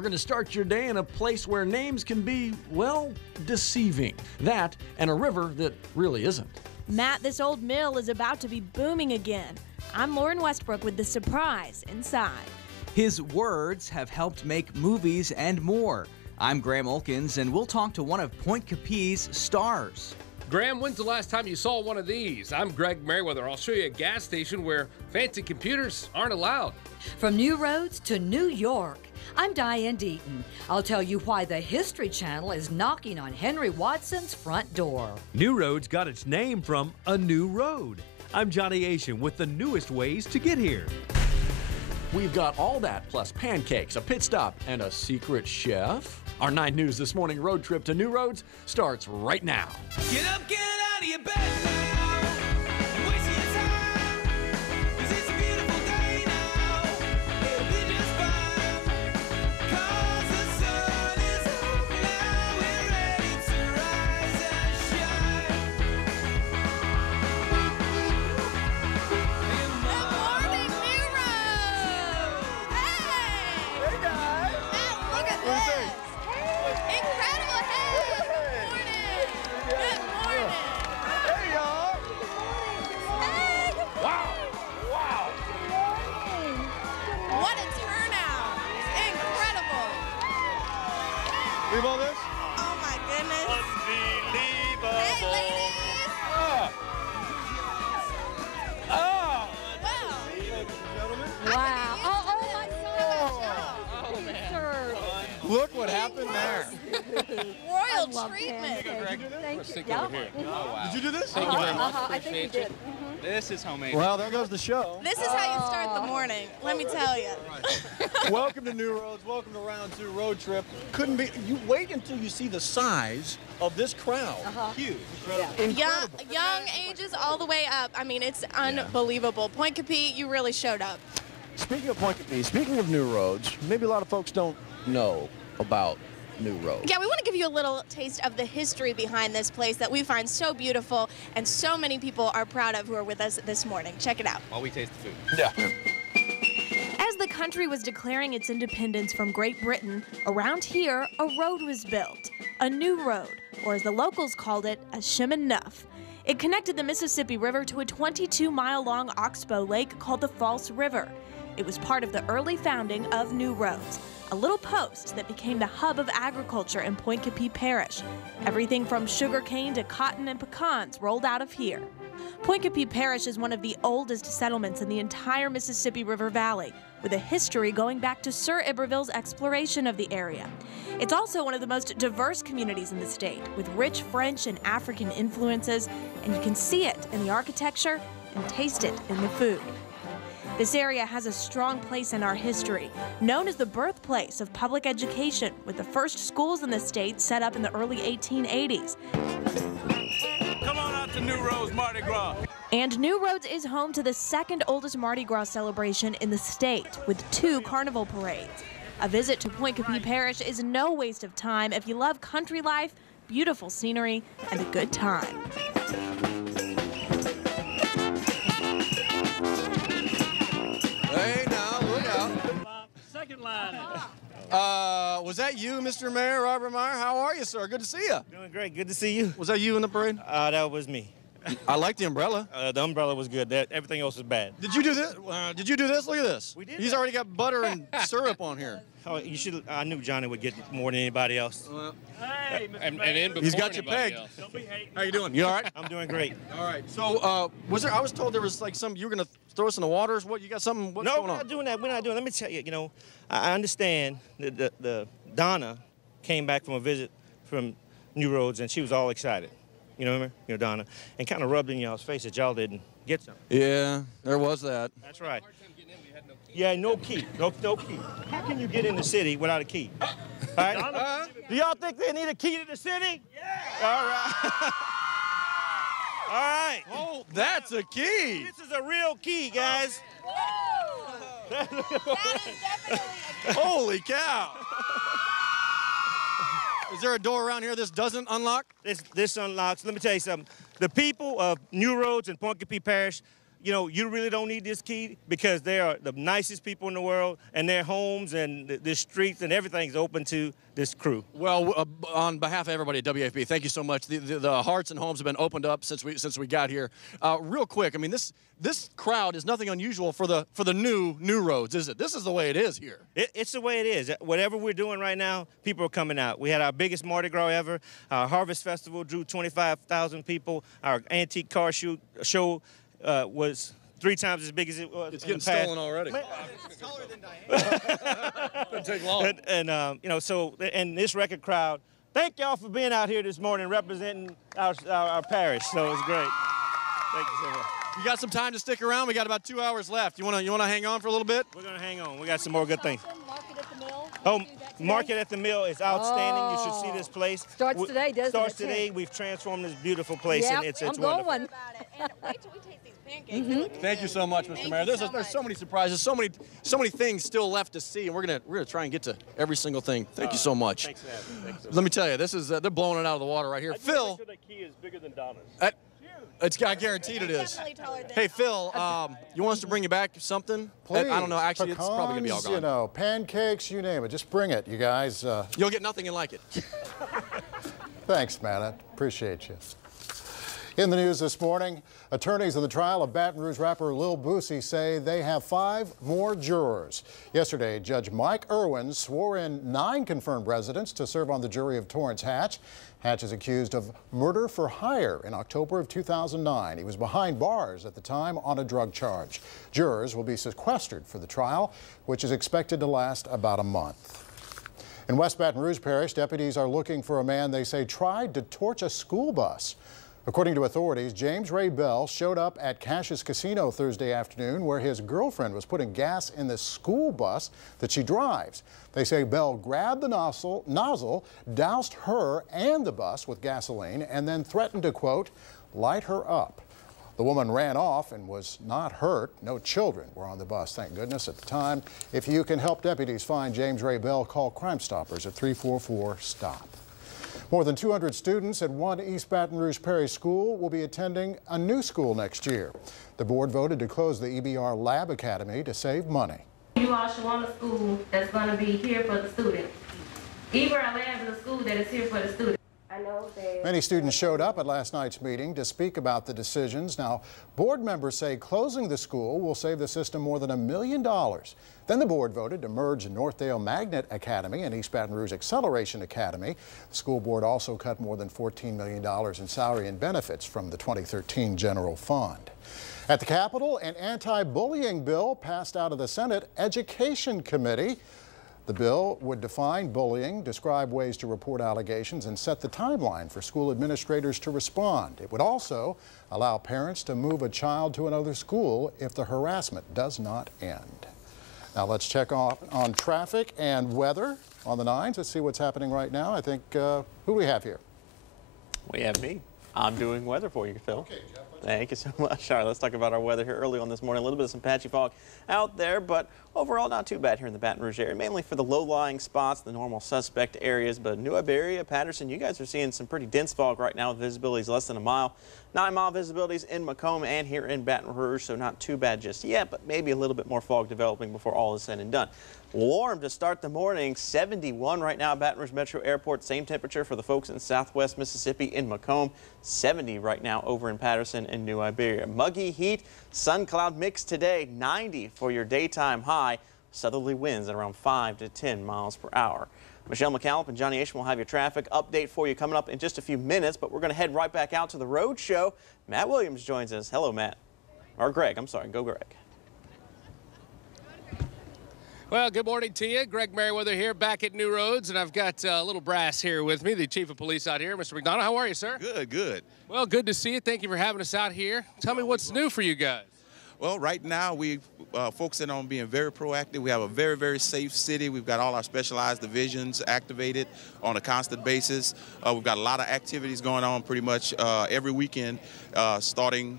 we're going to start your day in a place where names can be, well, deceiving. That and a river that really isn't. Matt, this old mill is about to be booming again. I'm Lauren Westbrook with the surprise inside. His words have helped make movies and more. I'm Graham Olkins, and we'll talk to one of Point Capi's stars. Graham, when's the last time you saw one of these? I'm Greg Merriweather. I'll show you a gas station where fancy computers aren't allowed. From New Roads to New York, I'm Diane Deaton. I'll tell you why the History Channel is knocking on Henry Watson's front door. New Roads got its name from a new road. I'm Johnny Asian with the newest ways to get here. We've got all that plus pancakes, a pit stop, and a secret chef. Our 9 News This Morning road trip to New Roads starts right now. Get up, get out of your bed now. You're wasting your time. 'Cause it's a beautiful day now. It'll be just fine. 'Cause the sun is up now. We're ready to rise and shine. Good morning, New Roads! Hey! Hey, guys! Matt, look at this! Incredible! Hey! Good morning! Hey, y'all! Hey! Wow! Wow! What a turnout! Incredible! Leave all this? Oh my goodness! Unbelievable! Hey, ladies! Ah! Wow! Gentlemen, Wow. Oh my Oh, God. Sir. look what happened there. Royal treatment! Thank you. Did you do this? Thank you very much. I think we did. This is homemade. Well, there goes the show. This is how you start the morning, let me tell you. Welcome to New Roads. Welcome to Round 2 Road Trip. Couldn't be. You wait until you see the size of this crowd. Huge. Incredible. Young ages all the way up. I mean, it's unbelievable. Point Capi, you really showed up. Speaking of Point Capi, speaking of New Roads, maybe a lot of folks don't know about New Roads. Yeah, we want to give you a little taste of the history behind this place that we find so beautiful and so many people are proud of who are with us this morning. Check it out. While we taste the food. Yeah. As the country was declaring its independence from Great Britain, around here, a road was built. A new road, or as the locals called it, a shimmin' nuff. It connected the Mississippi River to a 22-mile-long oxbow lake called the False River. It was part of the early founding of New Roads, a little post that became the hub of agriculture in Point Capi Parish. Everything from sugarcane to cotton and pecans rolled out of here. Point Capi Parish is one of the oldest settlements in the entire Mississippi River Valley, with a history going back to Sir Iberville's exploration of the area. It's also one of the most diverse communities in the state, with rich French and African influences, and you can see it in the architecture and taste it in the food. This area has a strong place in our history, known as the birthplace of public education, with the first schools in the state set up in the early 1880s. Come on out to New Roads Mardi Gras. And New Roads is home to the second oldest Mardi Gras celebration in the state, with 2 carnival parades. A visit to Point Capi Parish is no waste of time if you love country life, beautiful scenery, and a good time. Hey, now, look out. Second line. Was that you, Mr. Mayor, Robert Meyer? How are you, sir? Good to see you. Doing great. Good to see you. Was that you in the parade? That was me. I like the umbrella. The umbrella was good. Everything else was bad. Did you do this? Did you do this? Look at this. We did He's that. already got butter and syrup on here. Oh, you should. I knew Johnny would get more than anybody else. Hey, Mr. And Mayor. in He's before got you anybody pegged. else. Don't be hating. How you doing? You all right? I'm doing great. All right. So, was there? I was told there was like some. You were gonna throw us in the waters. What? You got something? What's No, going we're on? not doing that. We're not doing. Let me tell you. You know, I understand that the Donna came back from a visit from New Roads and she was all excited. You know what I mean? You know, Donna, and kind of rubbed in y'all's face that y'all didn't get something. Yeah, there was that. That's right. Yeah, no key. No key. How can you get in the city without a key? All right? Do y'all think they need a key to the city? Yeah. All right. All right. Oh, that's a key. This is a real key, guys. That is definitely a Holy cow. Is there a door around here this doesn't unlock? This unlocks. Let me tell you something. The people of New Roads and Point Capi Parish you know, you really don't need this key because they are the nicest people in the world, and their homes and the streets and everything's open to this crew. Well, on behalf of everybody at WFB, thank you so much. The hearts and homes have been opened up since we got here. Real quick, I mean, this crowd is nothing unusual for the new roads, is it? This is the way it is here. It's the way it is. Whatever we're doing right now, people are coming out. We had our biggest Mardi Gras ever. Our Harvest Festival drew 25,000 people. Our antique car show was 3 times as big as it was. It's getting stolen already. It's taller than Diana. Doesn't take long. And you know, so and this record crowd. Thank y'all for being out here this morning representing our parish. So it's great. Thank you so much. You got some time to stick around. We got about 2 hours left. You wanna hang on for a little bit? We're gonna hang on. We got some more good things. Oh, Market at the Mill is outstanding. You should see this place. Starts today, doesn't it? Starts today. We've transformed this beautiful place, and it's I'm wonderful. going. And wait till we taste these pancakes. Thank you so much, Mr. Mayor. There's so many surprises, so many things still left to see, and we're gonna try and get to every single thing. Thank you so much. Thanks for having me. Let me tell you, this is they're blowing it out of the water right here. Phil, That key is bigger than Donna's. I guaranteed it is. Definitely taller than Hey Phil, you want us to bring you back something? Please. I don't know. Actually, it's probably gonna be all Pecans, gone. You know, pancakes, you name it. Just bring it, you guys. You'll get nothing and like it. Thanks, man. I appreciate you. In the news this morning, attorneys in the trial of Baton Rouge rapper Lil Boosie say they have 5 more jurors. Yesterday, Judge Mike Irwin swore in 9 confirmed residents to serve on the jury of Torrance Hatch. Hatch is accused of murder for hire in October of 2009. He was behind bars at the time on a drug charge. Jurors will be sequestered for the trial, which is expected to last about a month. In West Baton Rouge Parish, deputies are looking for a man they say tried to torch a school bus. According to authorities, James Ray Bell showed up at Cash's Casino Thursday afternoon where his girlfriend was putting gas in the school bus that she drives. They say Bell grabbed the nozzle, doused her and the bus with gasoline, and then threatened to, quote, light her up. The woman ran off and was not hurt. No children were on the bus, thank goodness, at the time. If you can help deputies find James Ray Bell, call Crime Stoppers at 344-STOP. More than 200 students at one East Baton Rouge Parish school will be attending a new school next year. The board voted to close the EBR Lab Academy to save money. You all should want a school that's going to be here for the students. EBR Lab is a school that is here for the students. I know that Many students showed up at last night's meeting to speak about the decisions. Now, board members say closing the school will save the system more than $1 million. Then the board voted to merge Northdale Magnet Academy and East Baton Rouge Acceleration Academy. The school board also cut more than $14 million in salary and benefits from the 2013 general fund. At the Capitol, an anti-bullying bill passed out of the Senate Education Committee. The bill would define bullying, describe ways to report allegations, and set the timeline for school administrators to respond. It would also allow parents to move a child to another school if the harassment does not end. Now let's check on traffic and weather on the 9s. Let's see what's happening right now. I think, who do we have here? We have me. I'm doing weather for you, Phil. Okay, Jeff. Thank you so much. All right, let's talk about our weather here early on this morning. A little bit of some patchy fog out there, but overall not too bad here in the Baton Rouge area, mainly for the low-lying spots, the normal suspect areas. But New Iberia, Patterson, you guys are seeing some pretty dense fog right now with visibilities less than a mile. 9-mile visibilities in Macomb and here in Baton Rouge, so not too bad just yet, but maybe a little bit more fog developing before all is said and done. Warm to start the morning, 71 right now at Baton Rouge Metro Airport. Same temperature for the folks in southwest Mississippi in Macomb. 70 right now over in Patterson and New Iberia. Muggy heat, sun cloud mix today. 90 for your daytime high. Southerly winds at around 5 to 10 miles per hour. Michelle McAlpin and Johnny Ashman will have your traffic update for you coming up in just a few minutes, but we're going to head right back out to the road show. Matt Williams joins us. Hello, Matt. Or Greg, I'm sorry. Go, Greg. Well, good morning to you. Greg Merriweather here, back at New Roads, and I've got a little brass here with me, the Chief of Police out here, Mr. McDonough. How are you, sir? Good, good. Well, good to see you. Thank you for having us out here. Tell me what's new for you guys. Well, right now we focusing on being very proactive. We have a very, very safe city. We've got all our specialized divisions activated on a constant basis. We've got a lot of activities going on pretty much every weekend. Starting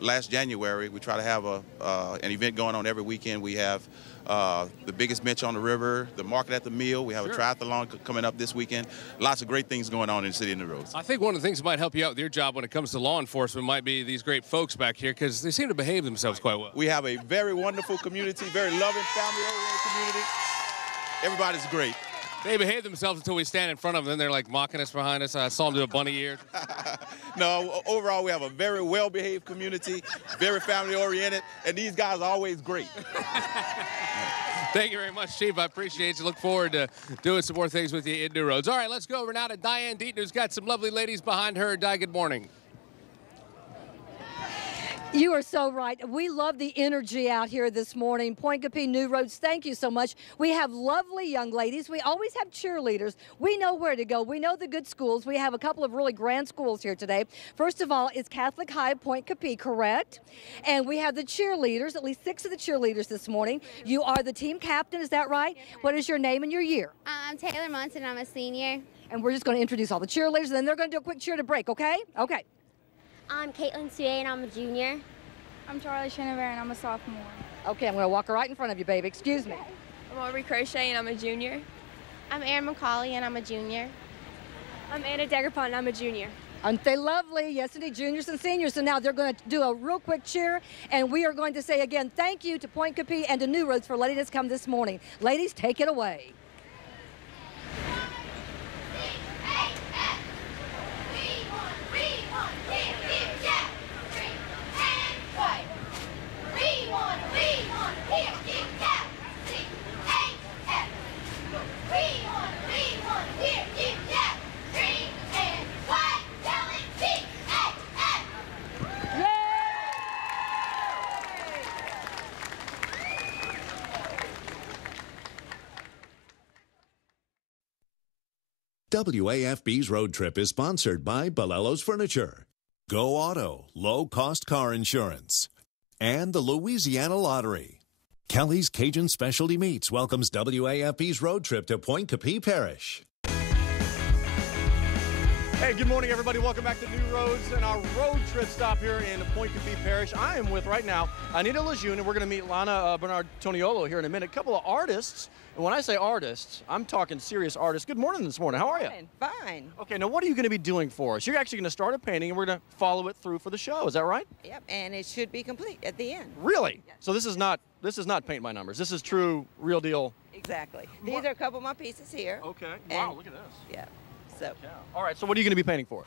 last January, we try to have an event going on every weekend. We have the biggest bench on the river, the market at the mill. We have a triathlon coming up this weekend. Lots of great things going on in the city of New Roads. I think one of the things that might help you out with your job when it comes to law enforcement might be these great folks back here, because they seem to behave themselves quite well. We have a very wonderful community, very loving, family-oriented community. Everybody's great. They behave themselves until we stand in front of them. Then they're like mocking us behind us. I saw them do a bunny ear. No, overall, we have a very well-behaved community, very family-oriented, and these guys are always great. Thank you very much, Chief. I appreciate you. Look forward to doing some more things with you in New Roads. All right, let's go over now to Diane Deaton, who's got some lovely ladies behind her. Di, good morning. You are so right. We love the energy out here this morning. Point Capee, New Roads, thank you so much. We have lovely young ladies. We always have cheerleaders. We know where to go. We know the good schools. We have a couple of really grand schools here today. First of all, it's Catholic High Point Capee, correct? And we have the cheerleaders, at least 6 of the cheerleaders this morning. You are the team captain, is that right? What is your name and your year? I'm Taylor Munson, I'm a senior. And we're just going to introduce all the cheerleaders, and then they're going to do a quick cheer to break, okay? Okay. I'm Caitlin Sue, and I'm a junior. I'm Charlie Chenevert, and I'm a sophomore. Okay, I'm going to walk right in front of you, baby. Excuse me. I'm Aubrey Crochet, and I'm a junior. I'm Erin McCauley, and I'm a junior. I'm Anna Degerpont, and I'm a junior. Aren't they lovely? Yes, indeed, juniors and seniors. So now they're going to do a real quick cheer, and we are going to say again, thank you to Point Capee and to New Roads for letting us come this morning. Ladies, take it away. WAFB's Road Trip is sponsored by Balello's Furniture, Go Auto, low-cost car insurance, and the Louisiana Lottery. Kelly's Cajun Specialty Meats welcomes WAFB's Road Trip to Point Capee Parish. Hey, good morning, everybody. Welcome back to New Roads and our road trip stop here in Point Capee Parish. I am with, right now, Anita Lejeune, and we're going to meet Lana Bernard Toniolo here in a minute. A couple of artists. And when I say artists, I'm talking serious artists. Good morning this morning. How are you? Fine. Okay, now what are you going to be doing for us? You're actually going to start a painting, and we're going to follow it through for the show. Is that right? Yep, and it should be complete at the end. Really? Yes. So this is not paint by numbers. This is true, real deal. Exactly. These are a couple of my pieces here. Okay. And, wow, look at this. Yeah. So. Yeah. All right, so what are you going to be painting for?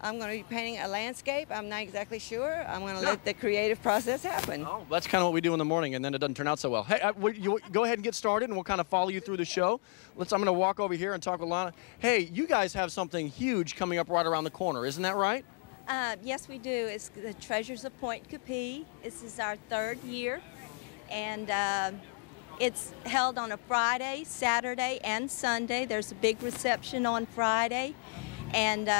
I'm going to be painting a landscape. I'm not exactly sure. I'm going to let the creative process happen. Oh, that's kind of what we do in the morning, and then it doesn't turn out so well. Hey, you go ahead and get started, and we'll kind of follow you through the show. I'm going to walk over here and talk with Lana. Hey, you guys have something huge coming up right around the corner, isn't that right? Yes, we do. It's the Treasures of Point Capee. This is our 3rd year, and it's held on a Friday, Saturday, and Sunday. There's a big reception on Friday, and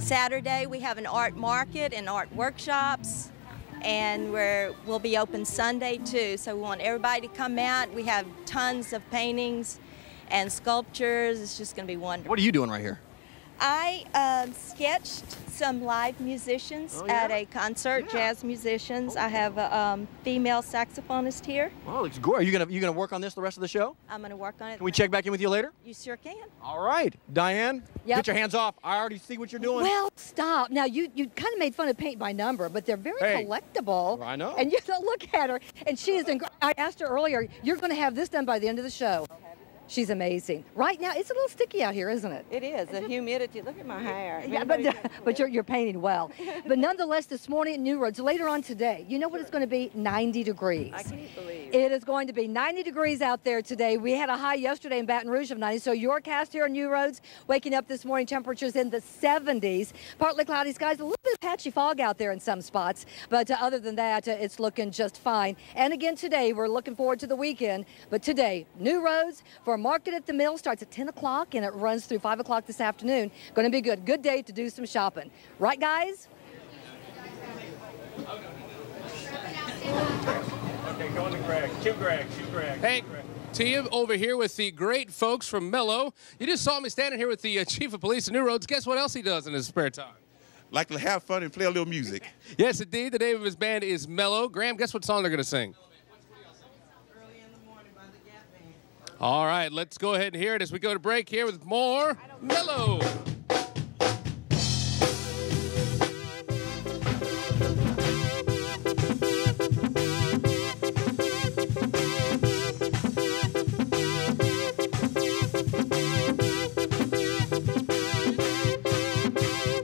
Saturday we have an art market and art workshops, and we'll be open Sunday too. So we want everybody to come out. We have tons of paintings and sculptures. It's just going to be wonderful. What are you doing right here? I sketched some live musicians at a concert, jazz musicians. I have a female saxophonist here. Oh, it's great. Are you gonna work on this the rest of the show? I'm gonna work on it. Can we check back in with you later? You sure can. All right, Diane. Yep. Get your hands off. I already see what you're doing. Well, stop. Now, you kind of made fun of paint by number, but they're very collectible. I know. And you look at her, and she is. I asked her earlier, you're going to have this done by the end of the show. She's amazing. Right now, it's a little sticky out here, isn't it? It is. The humidity. Look at my hair. Yeah, but you're painting well. But nonetheless, this morning at New Roads, later on today, you know what it's going to be? 90 degrees. I can't believe it is going to be 90 degrees out there today. We had a high yesterday in Baton Rouge of 90. So your cast here in New Roads, waking up this morning, temperatures in the 70s. Partly cloudy skies, a little bit of patchy fog out there in some spots. But other than that, it's looking just fine. And again today, we're looking forward to the weekend. But today, New Roads for Market at the Mill starts at 10 o'clock and it runs through 5 o'clock this afternoon. Going to be good. Good day to do some shopping. Right, guys? Okay, go on to Greg. Shoot Greg. Hey, Tia over here with the great folks from Mello. You just saw me standing here with the chief of police of New Roads. Guess what else he does in his spare time? Like to have fun and play a little music. Yes, indeed. The name of his band is Mello. Graham, guess what song they're going to sing? All right, let's go ahead and hear it as we go to break here with more Mellow.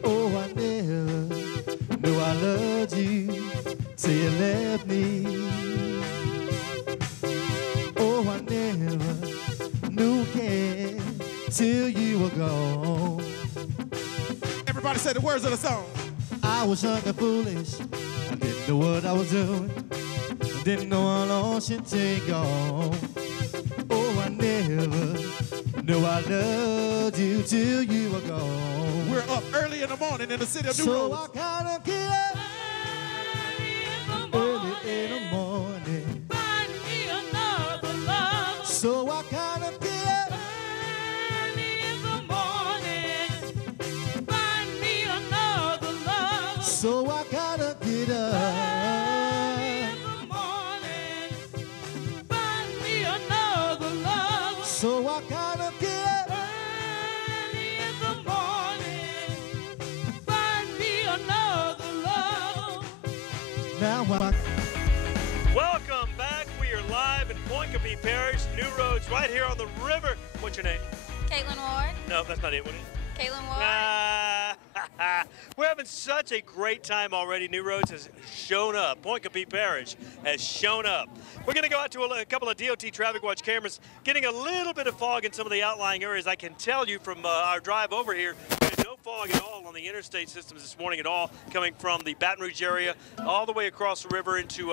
Oh, I never knew I loved you till you left me. Oh, I never knew again till you were gone. Everybody say the words of the song. I was young and foolish. I didn't know what I was doing. Didn't know how long she'd take on. Oh, I never knew I loved you till you were gone. We're up early in the morning in the city of New So Roads. I gotta get up early in the morning. Find me another love. So I gotta get up Early in the morning. Find me another love. So I gotta get up. Early in the morning. Find me another love. So I gotta get up. Early in the morning. Find me another love. Now I Welcome back. We are live in Point Coupee Parish, New Roads, right here on the river. What's your name? Caitlin Ward. No, that's not it. What is it? Caitlin Ward. We're having such a great time already. New Roads has shown up. Point Coupee Parish has shown up. We're going to go out to a couple of DOT Traffic Watch cameras, getting a little bit of fog in some of the outlying areas. I can tell you from our drive over here, there's no fog at all on the interstate systems this morning at all, coming from the Baton Rouge area all the way across the river into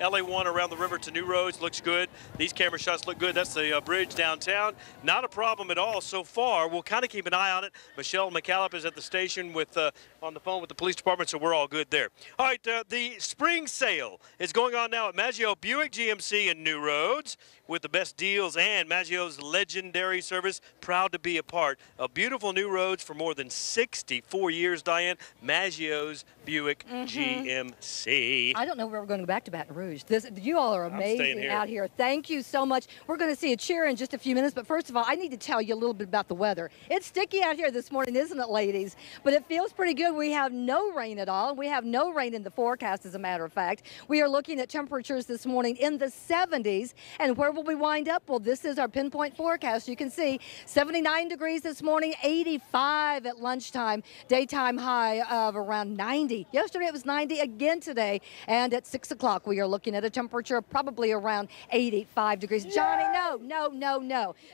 LA1 around the river to New Roads. Looks good. These camera shots look good. That's the bridge downtown. Not a problem at all so far. We'll kind of keep an eye on it. Michelle McAllop is at the station with on the phone with the police department, so we're all good there. All right, the spring sale is going on now at Maggio Buick GMC in New Roads with the best deals and Maggio's legendary service. Proud to be a part of beautiful New Roads for more than 64 years, Diane. Maggio's Buick GMC. I don't know where we're going to go back to Baton Rouge. You all are staying amazing here. out here. Thank you so much. We're going to see a cheer in just a few minutes, but first of all, I need to tell you a little bit about the weather. It's sticky out here this morning, isn't it, ladies? But it feels pretty good. We have no rain at all. We have no rain in the forecast, as a matter of fact. We are looking at temperatures this morning in the 70s, and where will we wind up? Well, this is our pinpoint forecast. You can see 79 degrees this morning, 85 at lunchtime, daytime high of around 90. Yesterday it was 90 again today, and at 6 o'clock we are looking at a temperature of probably around 85 degrees. Johnny,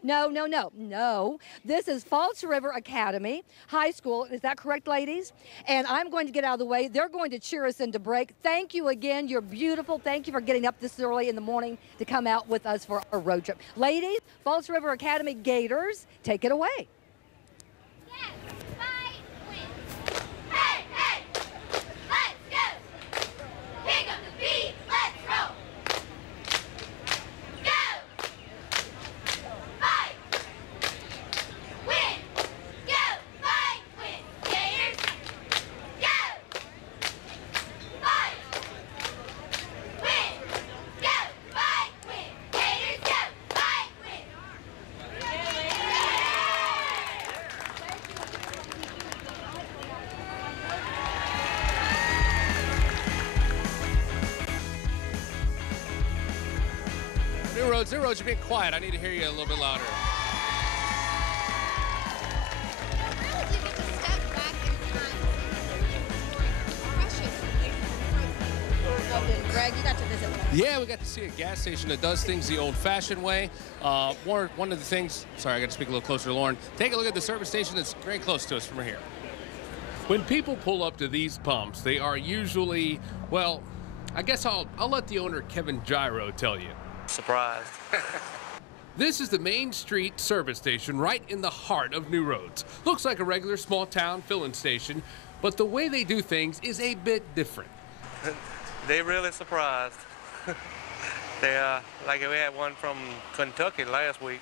no. This is Falls River Academy High School. Is that correct, ladies? And I'm going to get out of the way. They're going to cheer us into break. Thank you again. You're beautiful. Thank you for getting up this early in the morning to come out with us for our road trip. Ladies, Falls River Academy Gators, take it away. Pick up the beat, let's roll. Go. Fight. Win. Go. Fight. Win. Gators. Go. Fight. Win. Go. Fight. Win. Gators. Go. Fight. Win. New Roads, you're being quiet. I need to hear you a little bit louder. Greg, you got to visit with us. Yeah, we got to see a gas station that does things the old-fashioned way. One of the things, sorry, I got to speak a little closer to Lauren. Take a look at the service station that's very close to us from here. When people pull up to these pumps, they are usually, well, I guess I'll let the owner, Kevin Gyro, tell you. Surprised. This is the Main Street service station right in the heart of New Roads. Looks like a regular small-town filling station, but the way they do things is a bit different. They really surprised. They like we had one from Kentucky last week.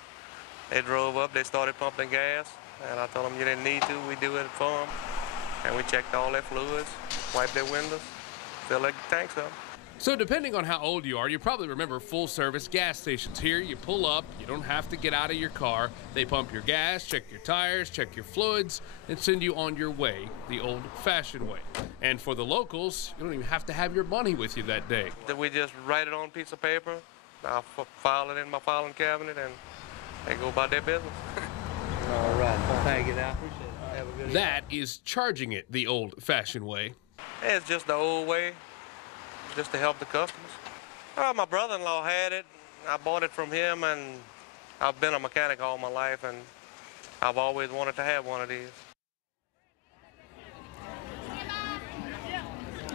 They drove up, they started pumping gas, and I told them you didn't need to, we do it for them. And we checked all their fluids, wiped their windows, filled their tanks up. So depending on how old you are, you probably remember full-service gas stations. Here, you pull up, you don't have to get out of your car. They pump your gas, check your tires, check your fluids, and send you on your way the old-fashioned way. And for the locals, you don't even have to have your money with you that day. We just write it on a piece of paper, I'll file it in my filing cabinet, and they go about their business. All right, thank you now. Appreciate it. Have a good That is charging it the old-fashioned way. It's just the old way, just to help the customers. My brother-in-law had it. I bought it from him, and I've been a mechanic all my life, and I've always wanted to have one of these.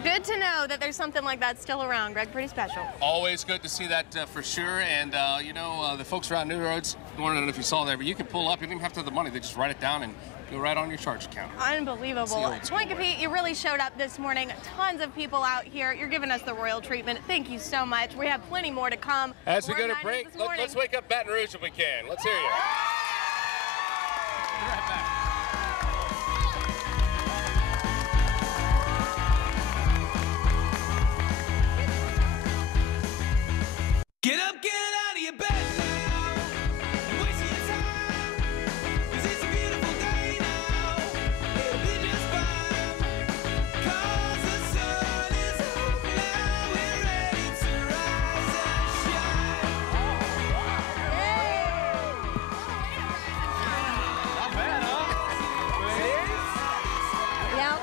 Good to know that there's something like that still around, Greg. Pretty special. Always good to see that for sure. And, the folks around New Roads, I don't know if you saw that, but you can pull up. You don't even have to have the money. They just write it down and go right on your charge account. Unbelievable. Point Capete, you really showed up this morning. Tons of people out here. You're giving us the royal treatment. Thank you so much. We have plenty more to come. As we More go to 90s break, this morning. let's wake up Baton Rouge if we can. Let's hear you. Be right back. Get up, get out of your bed now. You're wasting your time. 'Cause it's a beautiful day now. It'll be just fine. 'Cause the sun is up now. We're ready to rise and shine. Not bad, huh? Yep.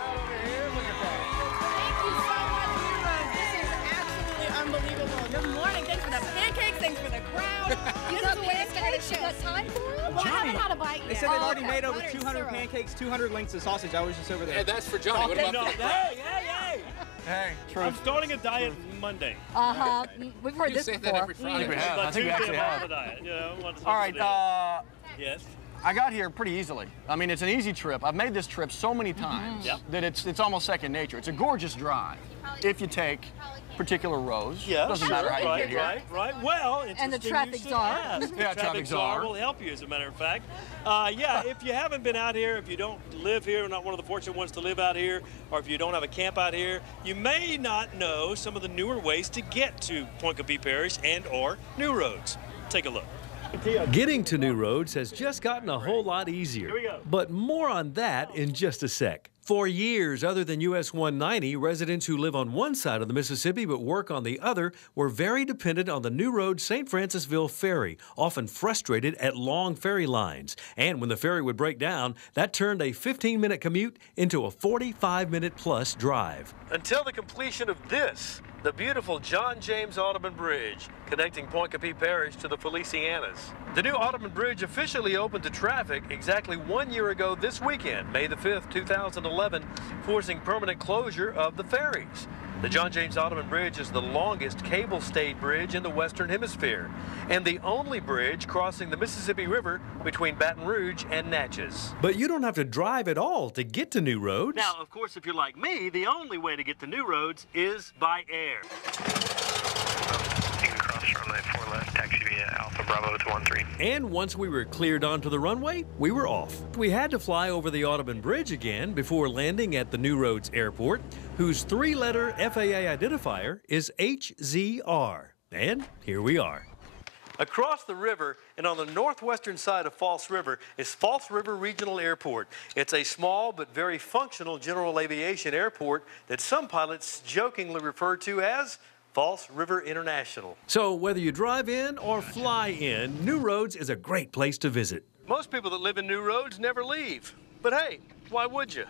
Thank you so much, Nero. This is absolutely unbelievable. Good morning. Thanks for the pancakes. Than's for the crowd. You got pancakes? You got time for them? Well, I haven't had a bite yet. They said they've already Okay. made over Butter and 200 syrup. pancakes, 200 links of sausage. I was just over there. And that's for Johnny. What about for the Hey! Hey, I'm starting a diet Monday. Uh-huh. We've heard You this say that before. every Friday. We have. But I think we Tuesday actually I'm have. on a diet. You know, once All right. a day. Yes. I got here pretty easily. I mean, it's an easy trip. I've made this trip so many times Yep. that it's almost second nature. It's a gorgeous drive if you take particular rows. Yeah, Doesn't matter how you right, get here. Right. Well, And the interesting traffic you should czar. ask. Yeah, The traffic czar. will help you, as a matter of fact. Yeah, if you haven't been out here, if you don't live here, not one of the fortunate ones to live out here, or if you don't have a camp out here, you may not know some of the newer ways to get to Point Capete Parish and/or New Roads. Take a look. Getting to New Roads has just gotten a whole lot easier. Here we go. But more on that in just a sec. For years, other than US 190, residents who live on one side of the Mississippi but work on the other were very dependent on the New Roads St. Francisville ferry, often frustrated at long ferry lines. And when the ferry would break down, that turned a 15-minute commute into a 45-minute plus drive. Until the completion of this, the beautiful John James Audubon Bridge, connecting Point Capete Parish to the Felicianas. The new Audubon Bridge officially opened to traffic exactly 1 year ago this weekend, May the 5th, 2011, forcing permanent closure of the ferries. The John James Audubon Bridge is the longest cable-stayed bridge in the Western Hemisphere, and the only bridge crossing the Mississippi River between Baton Rouge and Natchez. But you don't have to drive at all to get to New Roads. Now, of course, if you're like me, the only way to get to New Roads is by air. You can cross runway 4 left, taxi via Alpha Bravo to 13. And once we were cleared onto the runway, we were off. We had to fly over the Audubon Bridge again before landing at the New Roads Airport, whose 3-letter FAA identifier is HZR. And here we are. Across the river and on the northwestern side of False River is False River Regional Airport. It's a small but very functional general aviation airport that some pilots jokingly refer to as False River International. So whether you drive in or fly in, New Roads is a great place to visit. Most people that live in New Roads never leave. But hey, why would you?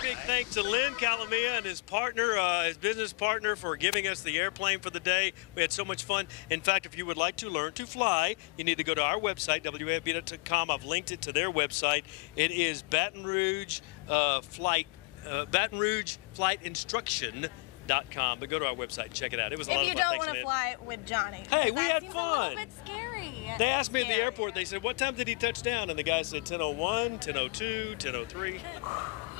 Big thanks to Lynn Calamia and his partner, his business partner, for giving us the airplane for the day. We had so much fun. In fact, if you would like to learn to fly, you need to go to our website, WAFB.com. I've linked it to their website. It is Baton Rouge Flight Instruction.com. But go to our website and check it out. It was a lot of If fun. you don't Thanks, want to Lynn. fly with Johnny. Hey, because we that had seems fun. a little bit scary. They asked me at the airport, they said, what time did he touch down? And the guy said 10:01, 10:02, 10:03.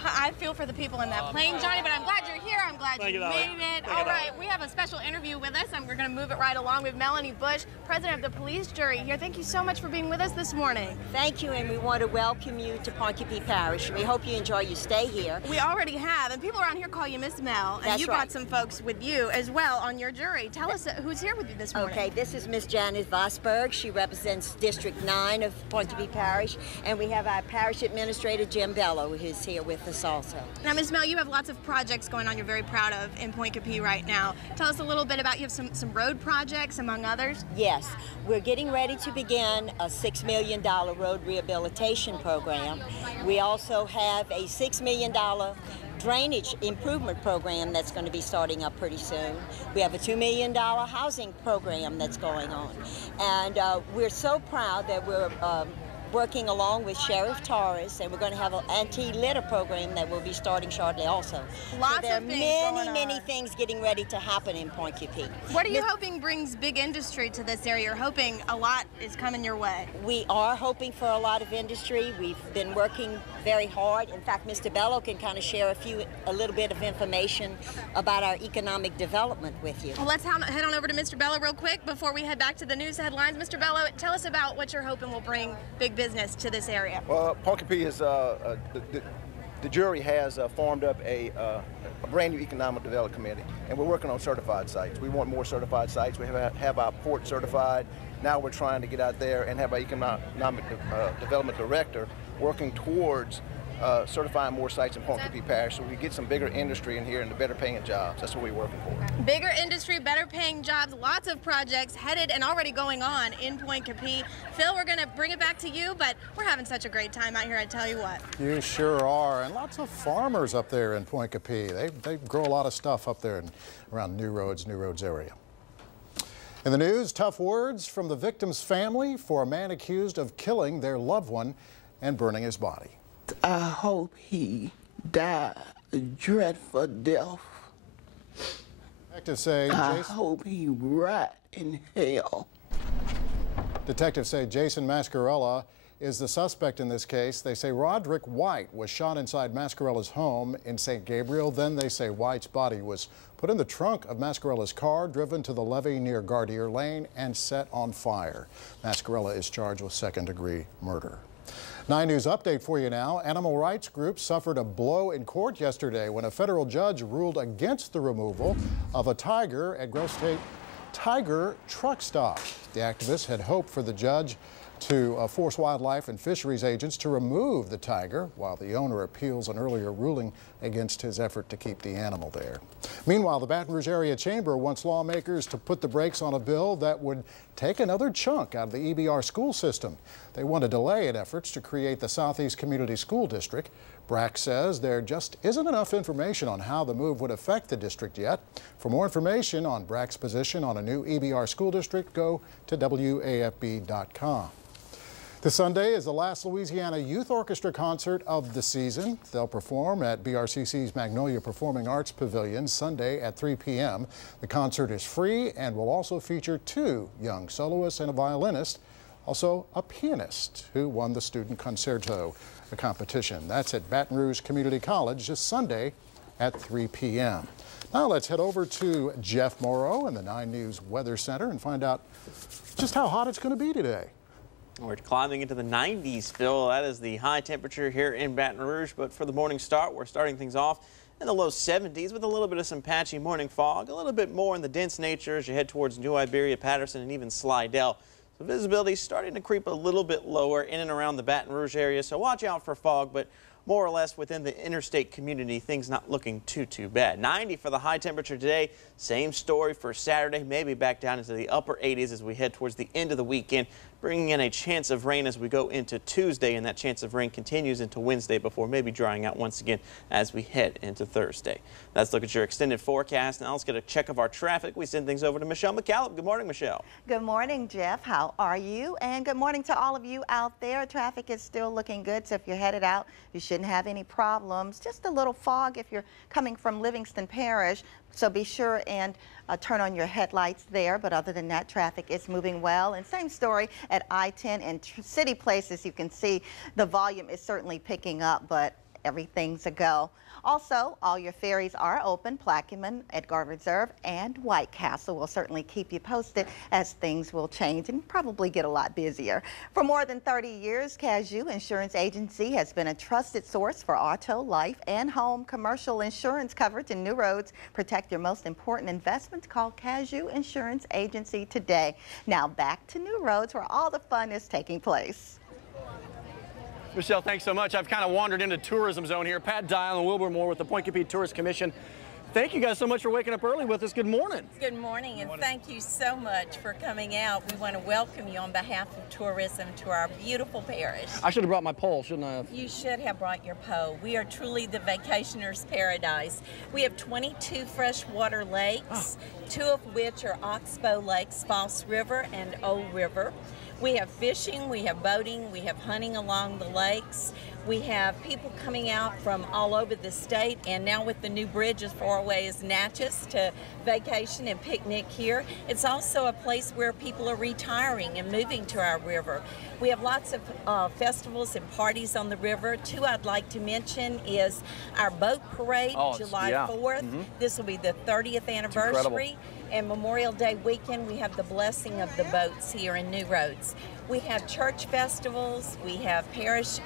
I feel for the people in that plane, Johnny, but I'm glad you're here. I'm glad Thank you you, made Dolly. it. Thank you, All Dolly. right, we have a special interview with us, and we're going to move it right along with Melanie Bush, president of the police jury here. Thank you so much for being with us this morning. Thank you, and we want to welcome you to Ponkey Parish. We hope you enjoy your stay here. We already have, and people around here call you Miss Mel, and That's you right. brought some folks with you as well on your jury. Tell us who's here with you this morning. Okay, this is Miss Janet Vosberg. She represents District 9 of Ponkey Parish, and we have our parish administrator, Jim Bello, who's here with us also. Now, Ms. Mel, you have lots of projects going on you're very proud of in Point Capee right now. Tell us a little bit about, you have some road projects, among others. Yes, we're getting ready to begin a $6 million road rehabilitation program. We also have a $6 million drainage improvement program that's going to be starting up pretty soon. We have a $2 million housing program that's going on. And we're so proud that we're working along with Sheriff Torres, and we're going to have an anti-litter program that will be starting shortly also. Lots so there of are things many things getting ready to happen in Point Capee. What are you hoping brings big industry to this area? You're hoping a lot is coming your way. We are hoping for a lot of industry. We've been working very hard. In fact, Mr. Bello can kind of share a little bit of information about our economic development with you. Well, let's head on over to Mr. Bello real quick before we head back to the news headlines. Mr. Bello, tell us about what you're hoping will bring big business to this area. Well, Point Capee is the jury has formed up a brand new economic development committee, and we're working on certified sites. We want more certified sites. We have our port certified. Now we're trying to get out there and have our economic development director working towards certifying more sites in Point Capee Parish so we get some bigger industry in here and the better paying jobs. That's what we're working for. Bigger industry, better paying jobs, lots of projects headed and already going on in Point Capee. Phil, we're going to bring it back to you, but we're having such a great time out here, I tell you what. You sure are, and lots of farmers up there in Point Capee. They grow a lot of stuff up there around New Roads area. In the news, tough words from the victim's family for a man accused of killing their loved one and burning his body. I hope he died a dreadful death. Detectives say I hope he rot in hell. Detectives say Jason Mascarella is the suspect in this case. They say Roderick White was shot inside Mascarella's home in St. Gabriel. Then they say White's body was put in the trunk of Mascarella's car, driven to the levee near Gardier Lane, and set on fire. Mascarella is charged with second-degree murder. 9 News update for you now. Animal rights groups suffered a blow in court yesterday when a federal judge ruled against the removal of a tiger at Grove State Tiger truck stop. The activists had hoped for the judge to force wildlife and fisheries agents to remove the tiger, while the owner appeals an earlier ruling against his effort to keep the animal there. Meanwhile, the Baton Rouge Area Chamber wants lawmakers to put the brakes on a bill that would take another chunk out of the EBR school system. They want to delay in efforts to create the Southeast Community School District. BRAC says there just isn't enough information on how the move would affect the district yet. For more information on BRAC's position on a new EBR school district, go to WAFB.com. This Sunday is the last Louisiana Youth Orchestra concert of the season. They'll perform at BRCC's Magnolia Performing Arts Pavilion Sunday at 3 p.m. The concert is free and will also feature 2 young soloists and a violinist, also a pianist who won the Student Concerto competition. That's at Baton Rouge Community College this Sunday at 3 p.m. Now let's head over to Jeff Morrow in the 9 News Weather Center and find out just how hot it's going to be today. We're climbing into the 90s, Phil. That is the high temperature here in Baton Rouge. But for the morning start, we're starting things off in the low 70s with a little bit of some patchy morning fog, a little bit more in the dense nature as you head towards New Iberia, Patterson, and even Slidell. So visibility starting to creep a little bit lower in and around the Baton Rouge area. So watch out for fog, but more or less within the interstate community, things not looking too bad. 90 for the high temperature today. Same story for Saturday, maybe back down into the upper 80s as we head towards the end of the weekend, bringing in a chance of rain as we go into Tuesday, and that chance of rain continues into Wednesday before maybe drying out once again as we head into Thursday. Let's look at your extended forecast. Now let's get a check of our traffic. We send things over to Michelle McCallum. Good morning, Michelle. Good morning, Jeff. How are you? And good morning to all of you out there. Traffic is still looking good, so if you're headed out, you shouldn't have any problems. Just a little fog if you're coming from Livingston Parish, so be sure and turn on your headlights there. But other than that, traffic is moving well. And same story at I-10 and City Places. You can see the volume is certainly picking up, but everything's a go. Also, all your ferries are open, Plaquemine, Edgar Reserve, and White Castle. We'll certainly keep you posted as things will change and probably get a lot busier. For more than 30 years, Cashew Insurance Agency has been a trusted source for auto, life, and home commercial insurance coverage in New Roads. Protect your most important investments. Call Cashew Insurance Agency today. Now back to New Roads, where all the fun is taking place. Michelle, thanks so much. I've kind of wandered into tourism zone here. Pat Dial and Wilbur Moore with the Point Competes Tourist Commission. Thank you guys so much for waking up early with us. Good morning. Good morning, and thank you so much for coming out. We want to welcome you on behalf of tourism to our beautiful parish. I should have brought my pole, shouldn't I have? You should have brought your pole. We are truly the vacationer's paradise. We have 22 freshwater lakes, 2 of which are Oxbow Lakes, Foss River, and Old River. We have fishing, we have boating, we have hunting along the lakes. We have people coming out from all over the state, and now with the new bridge as far away as Natchez to vacation and picnic here. It's also a place where people are retiring and moving to our river. We have lots of festivals and parties on the river. 2 I'd like to mention is our boat parade, July 4th. This will be the 30th anniversary. And Memorial Day weekend, we have the blessing of the boats here in New Roads. We have church festivals, we have parish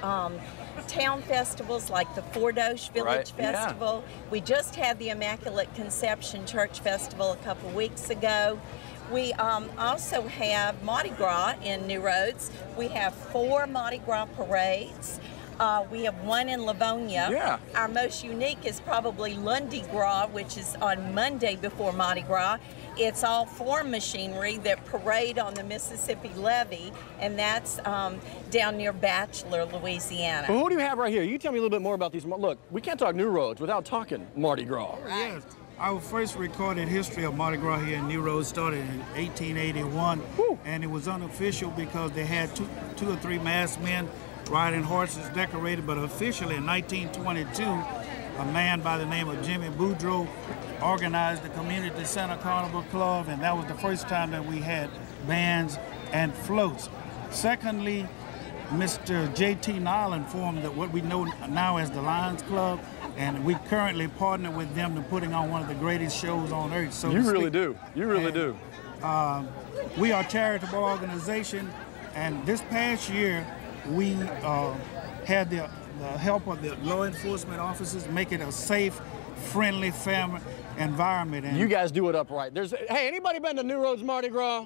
town festivals like the Fort Osh Village Festival. We just had the Immaculate Conception Church Festival a couple weeks ago. We also have Mardi Gras in New Roads. We have 4 Mardi Gras parades. We have 1 in Livonia. Our most unique is probably Lundi Gras, which is on Monday before Mardi Gras. It's all farm machinery that parade on the Mississippi Levee, and that's down near Bachelor, Louisiana. Well, who do you have right here? You tell me a little bit more about these. Look, we can't talk New Roads without talking Mardi Gras. Yes. Our first recorded history of Mardi Gras here in New Roads started in 1881, and it was unofficial because they had two or three masked men riding horses decorated, but officially in 1922, a man by the name of Jimmy Boudreaux organized the Community Center Carnival Club, and that was the first time that we had bands and floats. Secondly, Mr. J.T. Nyland formed what we know now as the Lions Club, and we currently partner with them in putting on one of the greatest shows on earth. So you really do. You really do. We are a charitable organization, and this past year, we had the help of the law enforcement officers make it a safe, friendly, family environment. And you guys do it up right. Hey, anybody been to New Roads Mardi Gras?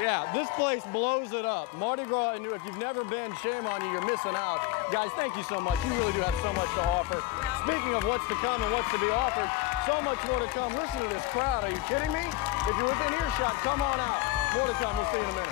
Yeah, this place blows it up. Mardi Gras, and if you've never been, shame on you, you're missing out. Guys, thank you so much. You really do have so much to offer. Speaking of what's to come and what's to be offered, so much more to come. Listen to this crowd. Are you kidding me? If you're within earshot, come on out. More to come. We'll see you in a minute.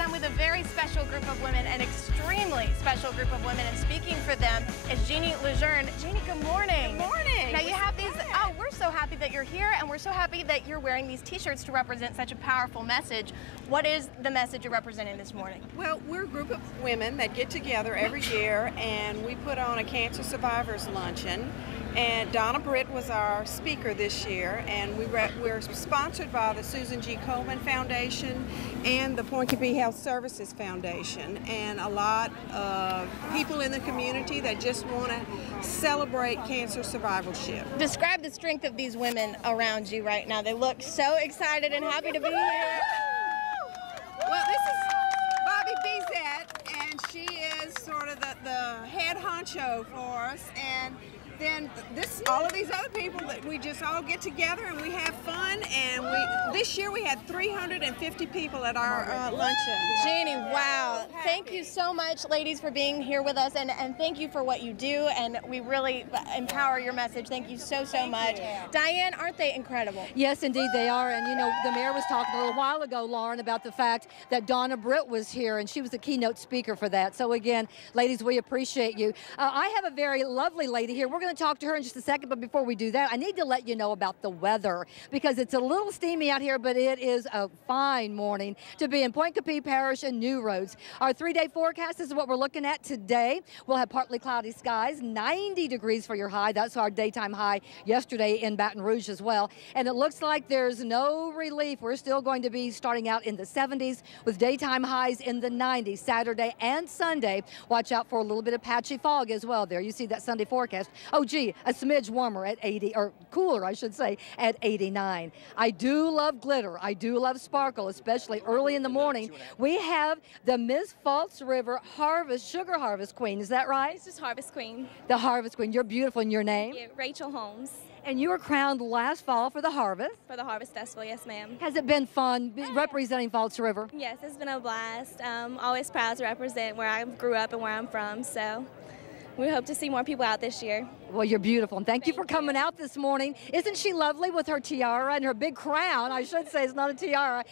I'm with a very special group of women, an extremely special group of women, and speaking for them is Jeannie Lejeune. Jeannie, good morning. Good morning. Now you have these, we're so happy that you're here, and we're so happy that you're wearing these t-shirts to represent such a powerful message. What is the message you're representing this morning? Well, we're a group of women that get together every year, and we put on a Cancer Survivors Luncheon. And Donna Britt was our speaker this year, and we're sponsored by the Susan G. Komen Foundation and the Point Competes Health Services Foundation, and a lot of people in the community that just want to celebrate cancer survivorship. Describe the strength of these women around you right now. They look so excited and happy to be here. Well, this is Bobby Bizet, and she is sort of the head honcho for us, and then all of these other people that we just all get together and we have fun, and this year we had 350 people at our luncheon. Jeannie, wow. Thank you so much, ladies, for being here with us, and thank you for what you do, and we really empower your message. Thank you so much. Diane, aren't they incredible? Yes, indeed they are, and you know, the mayor was talking a little while ago, Lauren, about the fact that Donna Britt was here, and she was the keynote speaker for that. So again, ladies, we appreciate you. I have a very lovely lady here. We're going to talk to her in just a second, but before we do that, I need to let you know about the weather because it's a little steamy out here, but it is a fine morning to be in Point Coupee Parish and New Roads. Our 3-day forecast is what we're looking at today. We'll have partly cloudy skies, 90 degrees for your high. That's our daytime high yesterday in Baton Rouge as well. And it looks like there's no relief. We're still going to be starting out in the 70s with daytime highs in the 90s Saturday and Sunday. Watch out for a little bit of patchy fog as well there. You see that Sunday forecast. Oh, gee, a smidge warmer at 80, or cooler, I should say, at 89. I do love glitter. I do love sparkle, especially early in the morning. We have the Miss Falls River Sugar Harvest Queen. Is that right? This is Harvest Queen. The Harvest Queen. You're beautiful in your name. Thank you. Rachel Holmes. And you were crowned last fall for the harvest. For the Harvest Festival, yes, ma'am. Has it been fun representing Falls River? Yes, it's been a blast. Always proud to represent where I grew up and where I'm from, so we hope to see more people out this year. Well, you're beautiful, and thank you for coming out this morning. Isn't she lovely with her tiara and her big crown? I should say it's not a tiara.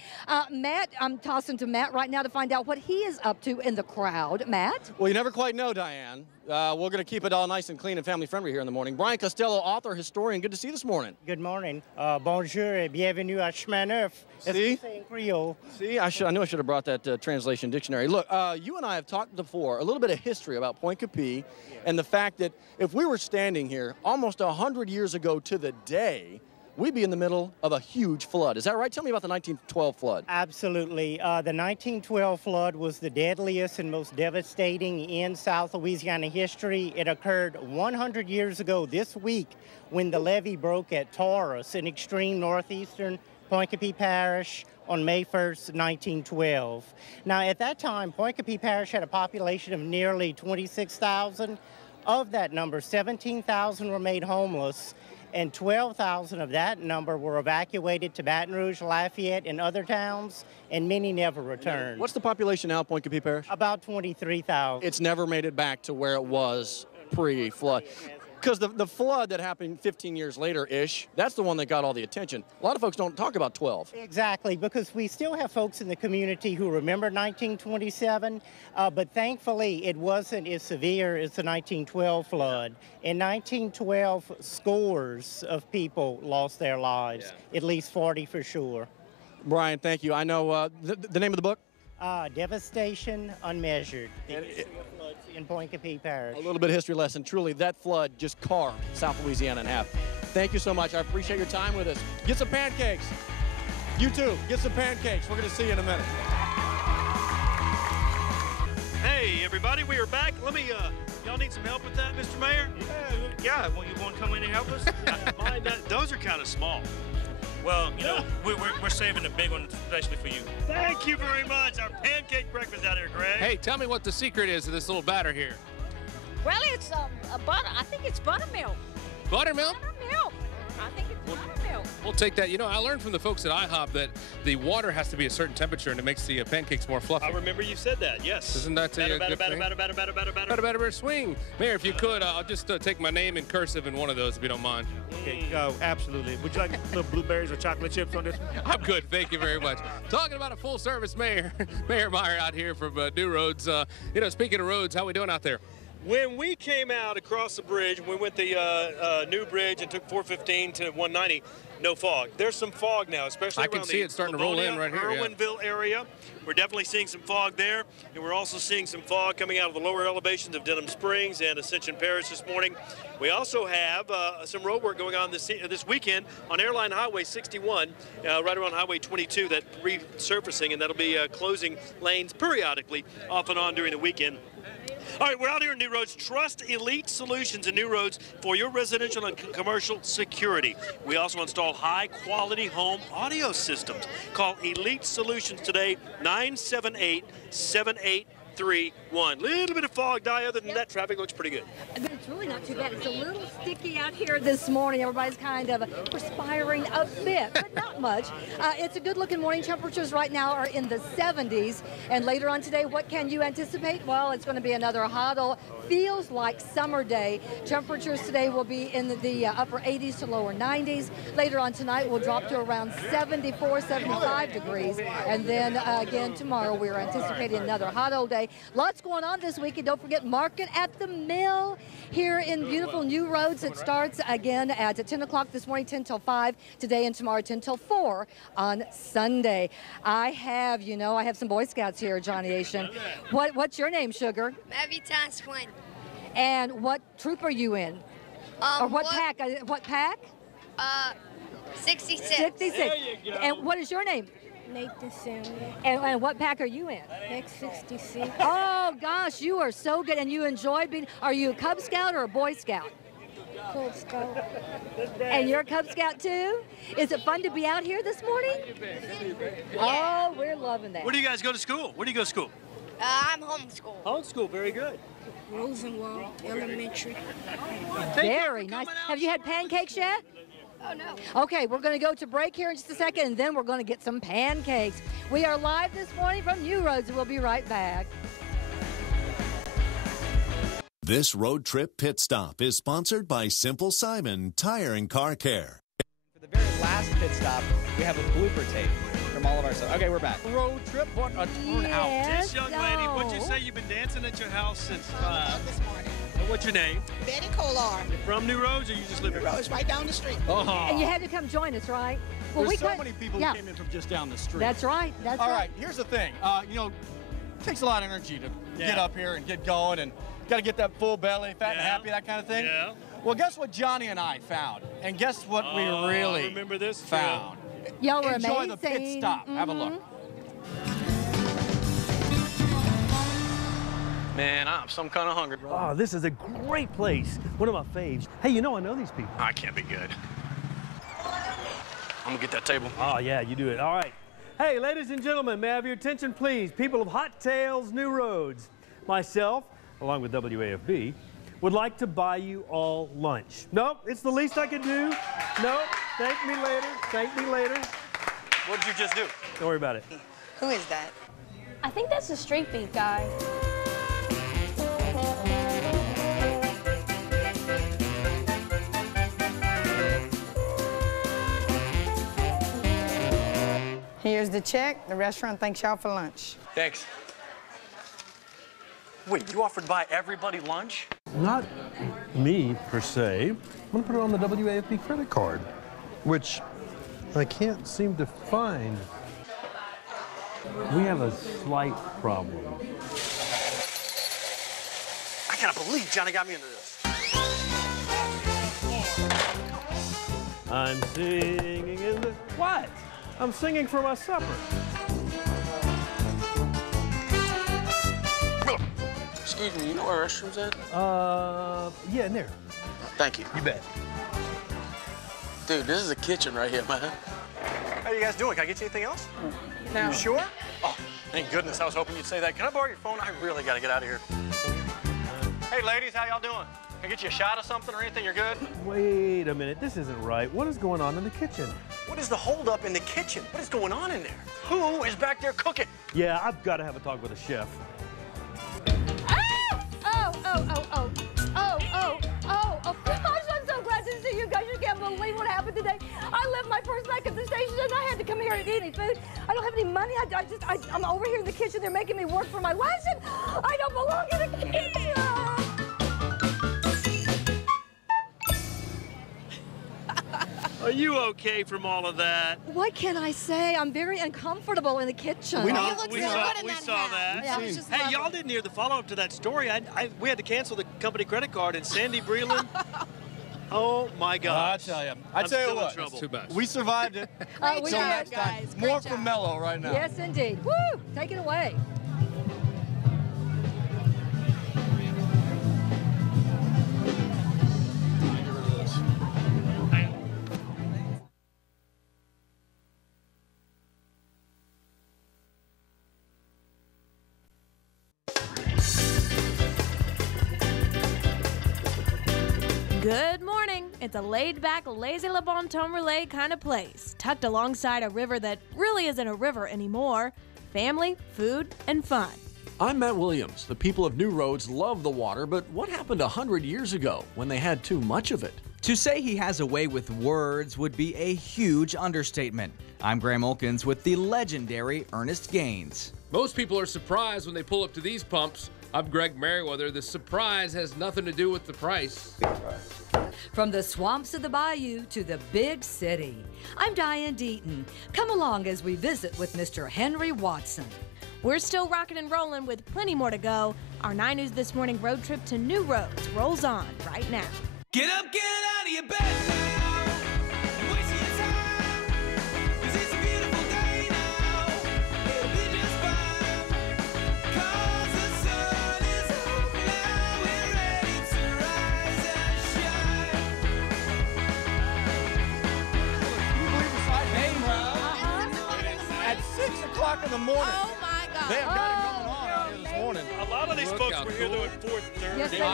Matt, I'm tossing to Matt right now to find out what he is up to in the crowd. Matt? Well, you never quite know, Diane. We're going to keep it all nice and clean and family-friendly here in the morning. Brian Costello, author, historian, good to see you this morning. Good morning. Bonjour et bienvenue à Chemin Neuf. See? In Creole. See, I knew I should have brought that translation dictionary. Look, you and I have talked before a little bit of history about Point Coupee and the fact that if we were standing here almost 100 years ago to the day, we'd be in the middle of a huge flood. Is that right? Tell me about the 1912 flood. Absolutely. The 1912 flood was the deadliest and most devastating in South Louisiana history. It occurred 100 years ago this week when the levee broke at Taurus in extreme northeastern Point Coupee Parish on May 1st, 1912. Now, at that time, Point Coupee Parish had a population of nearly 26,000. Of that number, 17,000 were made homeless, and 12,000 of that number were evacuated to Baton Rouge, Lafayette, and other towns, and many never returned. What's the population now, Point Coupee Parish? About 23,000. It's never made it back to where it was pre-flood. Because the flood that happened 15 years later-ish, that's the one that got all the attention. A lot of folks don't talk about 12. Exactly, because we still have folks in the community who remember 1927, but thankfully it wasn't as severe as the 1912 flood. In 1912, scores of people lost their lives, at least 40 for sure. Brian, thank you. I know the name of the book? Devastation Unmeasured. The history of floods in Point Coupee Parish. A little bit of history lesson. Truly, that flood just carved South Louisiana in half. Thank you so much. I appreciate your time with us. Get some pancakes. You too. Get some pancakes. We're going to see you in a minute. Hey, everybody, we are back. Let me, y'all need some help with that, Mr. Mayor? Yeah, well, you want to come in and help us? Those are kind of small. Well, you know, we're saving the big one especially for you. Thank you very much. Our pancake breakfast out here, Greg. Hey, tell me what the secret is of this little batter here. Well, it's a butter. I think it's buttermilk. Buttermilk? Buttermilk. I think it's buttermilk. We'll take that. You know, I learned from the folks at IHOP that the water has to be a certain temperature and it makes the pancakes more fluffy. I remember you said that, yes. Isn't that a good thing? Batter, swing. Mayor, if you could, I'll just take my name in cursive in one of those if you don't mind. Okay, absolutely. Would you like little blueberries or chocolate chips on this? I'm good, thank you very much. Talking about a full-service mayor, Mayor Meyer out here from New Roads. You know, speaking of roads, how we doing out there? When we came out across the bridge, we went the new bridge and took 415 to 190, no fog. There's some fog now, especially around see it starting to roll in right here. Irwinville area. We're definitely seeing some fog there, and we're also seeing some fog coming out of the lower elevations of Denham Springs and Ascension Parish this morning. We also have some road work going on this weekend on Airline Highway 61, right around Highway 22, that resurfacing, and that'll be closing lanes periodically off and on during the weekend. All right, we're out here in New Roads. Trust Elite Solutions in New Roads for your residential and commercial security. We also install high-quality home audio systems. Call Elite Solutions today, 978-7831. Little bit of fog, Di. Other than that, traffic looks pretty good. But it's really not too bad. It's a little sticky out here this morning. Everybody's kind of perspiring a bit, but not much. It's a good-looking morning. Temperatures right now are in the 70s. And later on today, what can you anticipate? Well, it's going to be another hot, feels like summer day. Temperatures today will be in the upper 80s to lower 90s. Later on tonight, we'll drop to around 74, 75 degrees. And then again tomorrow, we're anticipating another hot old day. Day. Lots going on this weekend. Don't forget Market at the Mill here in beautiful New Roads. It starts again at 10 o'clock this morning, 10 till 5 today, and tomorrow 10 till 4 on Sunday. I have some Boy Scouts here, Johnny Asian. What's your name, Sugar? Mavitan Swin. And what troop are you in? Or what pack? What pack? 66. 66. There you go. And what is your name? Nathan Samuel. And what pack are you in? Next 66. Oh, gosh, you are so good. And you enjoy being, are you a Cub Scout or a Boy Scout? Cub Scout. And you're a Cub Scout too? Is it fun to be out here this morning? Oh, we're loving that. Where do you guys go to school? Where do you go to school? I'm homeschooled. Homeschool, very good. Rosenwald Elementary. Very nice. Have you had pancakes yet? Oh, no. Okay, we're going to go to break here in just a second, and then we're going to get some pancakes. We are live this morning from New Roads, and we'll be right back. This road trip pit stop is sponsored by Simple Simon Tire and Car Care. For the very last pit stop, we have a blooper tape from all of our stuff. Okay, we're back. Road trip, what a turnout. This young lady, what'd you say you've been dancing at your house since 5? This morning. What's your name? Betty Kolar. You from New Roads, or you just live here? New Roads, right down the street. And you had to come join us, right? Well, There's so many people who came in from just down the street. That's right. That's All right. right, here's the thing. It takes a lot of energy to get up here and get going, and got to get that full belly, fat and happy, that kind of thing. Yeah. Well, guess what Johnny and I found? And guess what we really remember this found? Y'all were Enjoy amazing. the pit stop. Have a look. Man, I'm some kind of hungry. Oh, this is a great place. One of my faves. Hey, I know these people. I can't be good. I'm gonna get that table. Oh, yeah, you do it. All right. Hey, ladies and gentlemen, may I have your attention, please? People of Hot Tails, New Roads. Myself, along with WAFB, would like to buy you all lunch. Nope, it's the least I could do. Nope, thank me later. Thank me later. What did you just do? Don't worry about it. Who is that? I think that's the street beef guy. Here's the check. The restaurant thanks y'all for lunch. Thanks. Wait, you offered to buy everybody lunch? Not me, per se. I'm going to put it on the WAFB credit card, which I can't seem to find. We have a slight problem. I can't believe Johnny got me into this. I'm singing in the... What? I'm singing for my supper. Excuse me, you know where our restroom's at? Yeah, in there. Thank you. You bet. Dude, this is a kitchen right here, man. How you guys doing? Can I get you anything else? No. You sure? Oh, thank goodness. I was hoping you'd say that. Can I borrow your phone? I really got to get out of here. Hey, ladies, how y'all doing? Can I get you a shot of something or anything? You're good? Wait a minute. This isn't right. What is going on in the kitchen? What is the holdup in the kitchen? What is going on in there? Who is back there cooking? Yeah, I've got to have a talk with a chef. Oh, gosh, I'm so glad to see you guys. You can't believe what happened today. I left my purse back at the station and I had to come here and eat any food. I don't have any money. I'm over here in the kitchen. They're making me work for my lunch and I don't belong in the kitchen. Are you okay from all of that? What can I say? I'm very uncomfortable in the kitchen. We saw that. Yeah, I was just Hey, y'all didn't hear the follow-up to that story. We had to cancel the company credit card, and Sandy Breland. Oh my God! I tell you what, trouble. we survived it. We Till did, next time. guys. More Great from job. Mello right now. Yes, indeed. Woo! Take it away. Good morning. It's a laid-back, lazy Le Bon Ton Relay kind of place, tucked alongside a river that really isn't a river anymore. Family, food, and fun. I'm Matt Williams. The people of New Roads love the water, but what happened 100 years ago when they had too much of it? To say he has a way with words would be a huge understatement. I'm Graham Olkins with the legendary Ernest Gaines. Most people are surprised when they pull up to these pumps. I'm Greg Merriweather. The surprise has nothing to do with the price. From the swamps of the bayou to the big city, I'm Diane Deaton. Come along as we visit with Mr. Henry Watson. We're still rocking and rolling with plenty more to go. Our 9 News This Morning road trip to New Roads rolls on right now. Get up, get out of your bed now. You're wasting your time. 'Cause it's a beautiful day now. It'll be just fine. 'Cause the sun is up now. We're ready to rise and shine. Can you believe the size? Hey, at 6 o'clock in the morning. Oh my God. They have got it going on out here this morning. A lot of these folks were here though at 4:30. Yes, they were. A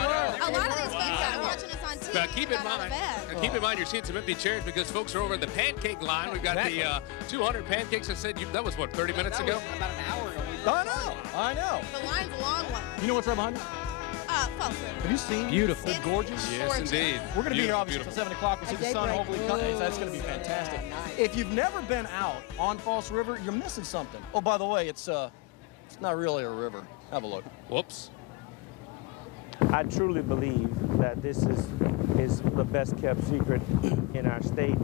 lot of these folks that are watching us on TV Now, keep in got out of mind, bed. keep in mind, you're seeing some empty chairs because folks are over at the pancake line. We've got the 200 pancakes. I said that was what, 30 minutes ago? About an hour ago. I know. The line's a long one. You know what's right behind you? False River. Have you seen? Beautiful. It's gorgeous. Yes, gorgeous. indeed. We're going to be here Beautiful, obviously until beautiful. 7 o'clock. We see the sun daybreak. hopefully coming. So that's going to be fantastic. If you've never been out on False River, you're missing something. Oh, by the way, it's not really a river. Have a look. Whoops. I truly believe that this is the best kept secret in our state.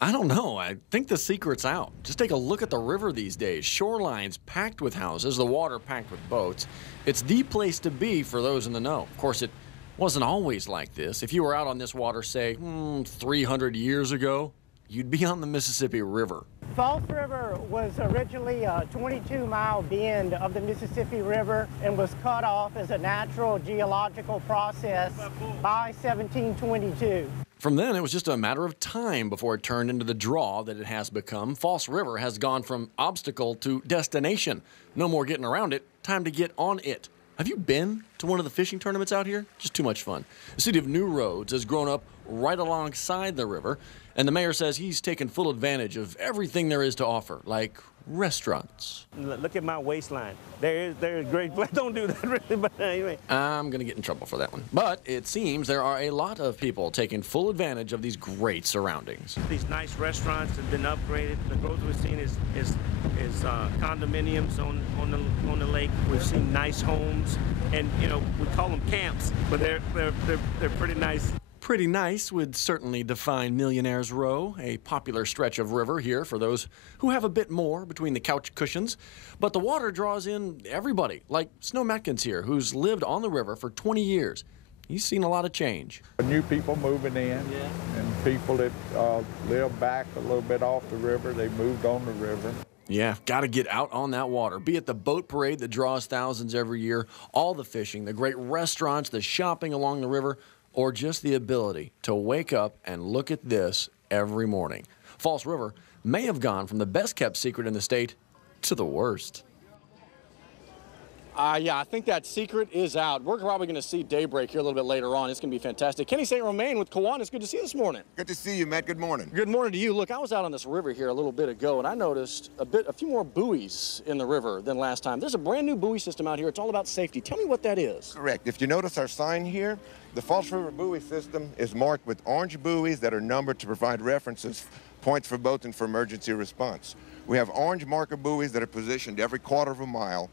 I don't know. I think the secret's out. Just take a look at the river these days. Shorelines packed with houses, the water packed with boats. It's the place to be for those in the know. Of course, it wasn't always like this. If you were out on this water, say, 300 years ago, you'd be on the Mississippi River. False River was originally a 22-mile bend of the Mississippi River and was cut off as a natural geological process by 1722. From then, it was just a matter of time before it turned into the draw that it has become. False River has gone from obstacle to destination. No more getting around it. Time to get on it. Have you been to one of the fishing tournaments out here? Just too much fun. The city of New Roads has grown up right alongside the river, and the mayor says he's taken full advantage of everything there is to offer, like restaurants. Look at my waistline. There's great. Don't do that really, but anyway. I'm going to get in trouble for that one. But it seems there are a lot of people taking full advantage of these great surroundings. These nice restaurants have been upgraded. The growth we've seen is condominiums on the lake. We've seen nice homes, and we call them camps, but they're pretty nice. Pretty nice would certainly define Millionaire's Row, a popular stretch of river here for those who have a bit more between the couch cushions. But the water draws in everybody, like Snow Matkins here, who's lived on the river for 20 years. He's seen a lot of change. New people moving in, and people that live back a little bit off the river, they moved on the river. Yeah, got to get out on that water. Be it the boat parade that draws thousands every year, all the fishing, the great restaurants, the shopping along the river, or just the ability to wake up and look at this every morning. False River may have gone from the best-kept secret in the state to the worst. Yeah, I think that secret is out. We're probably going to see daybreak here a little bit later on. It's going to be fantastic. Kenny St. Romain with Kiwanis. Good to see you this morning. Good to see you, Matt. Good morning. Good morning to you. Look, I was out on this river here a little bit ago, and I noticed a few more buoys in the river than last time. There's a brand new buoy system out here. It's all about safety. Tell me what that is. Correct. If you notice our sign here, the False River buoy system is marked with orange buoys that are numbered to provide references, points for boats and for emergency response. We have orange marker buoys that are positioned every quarter of a mile,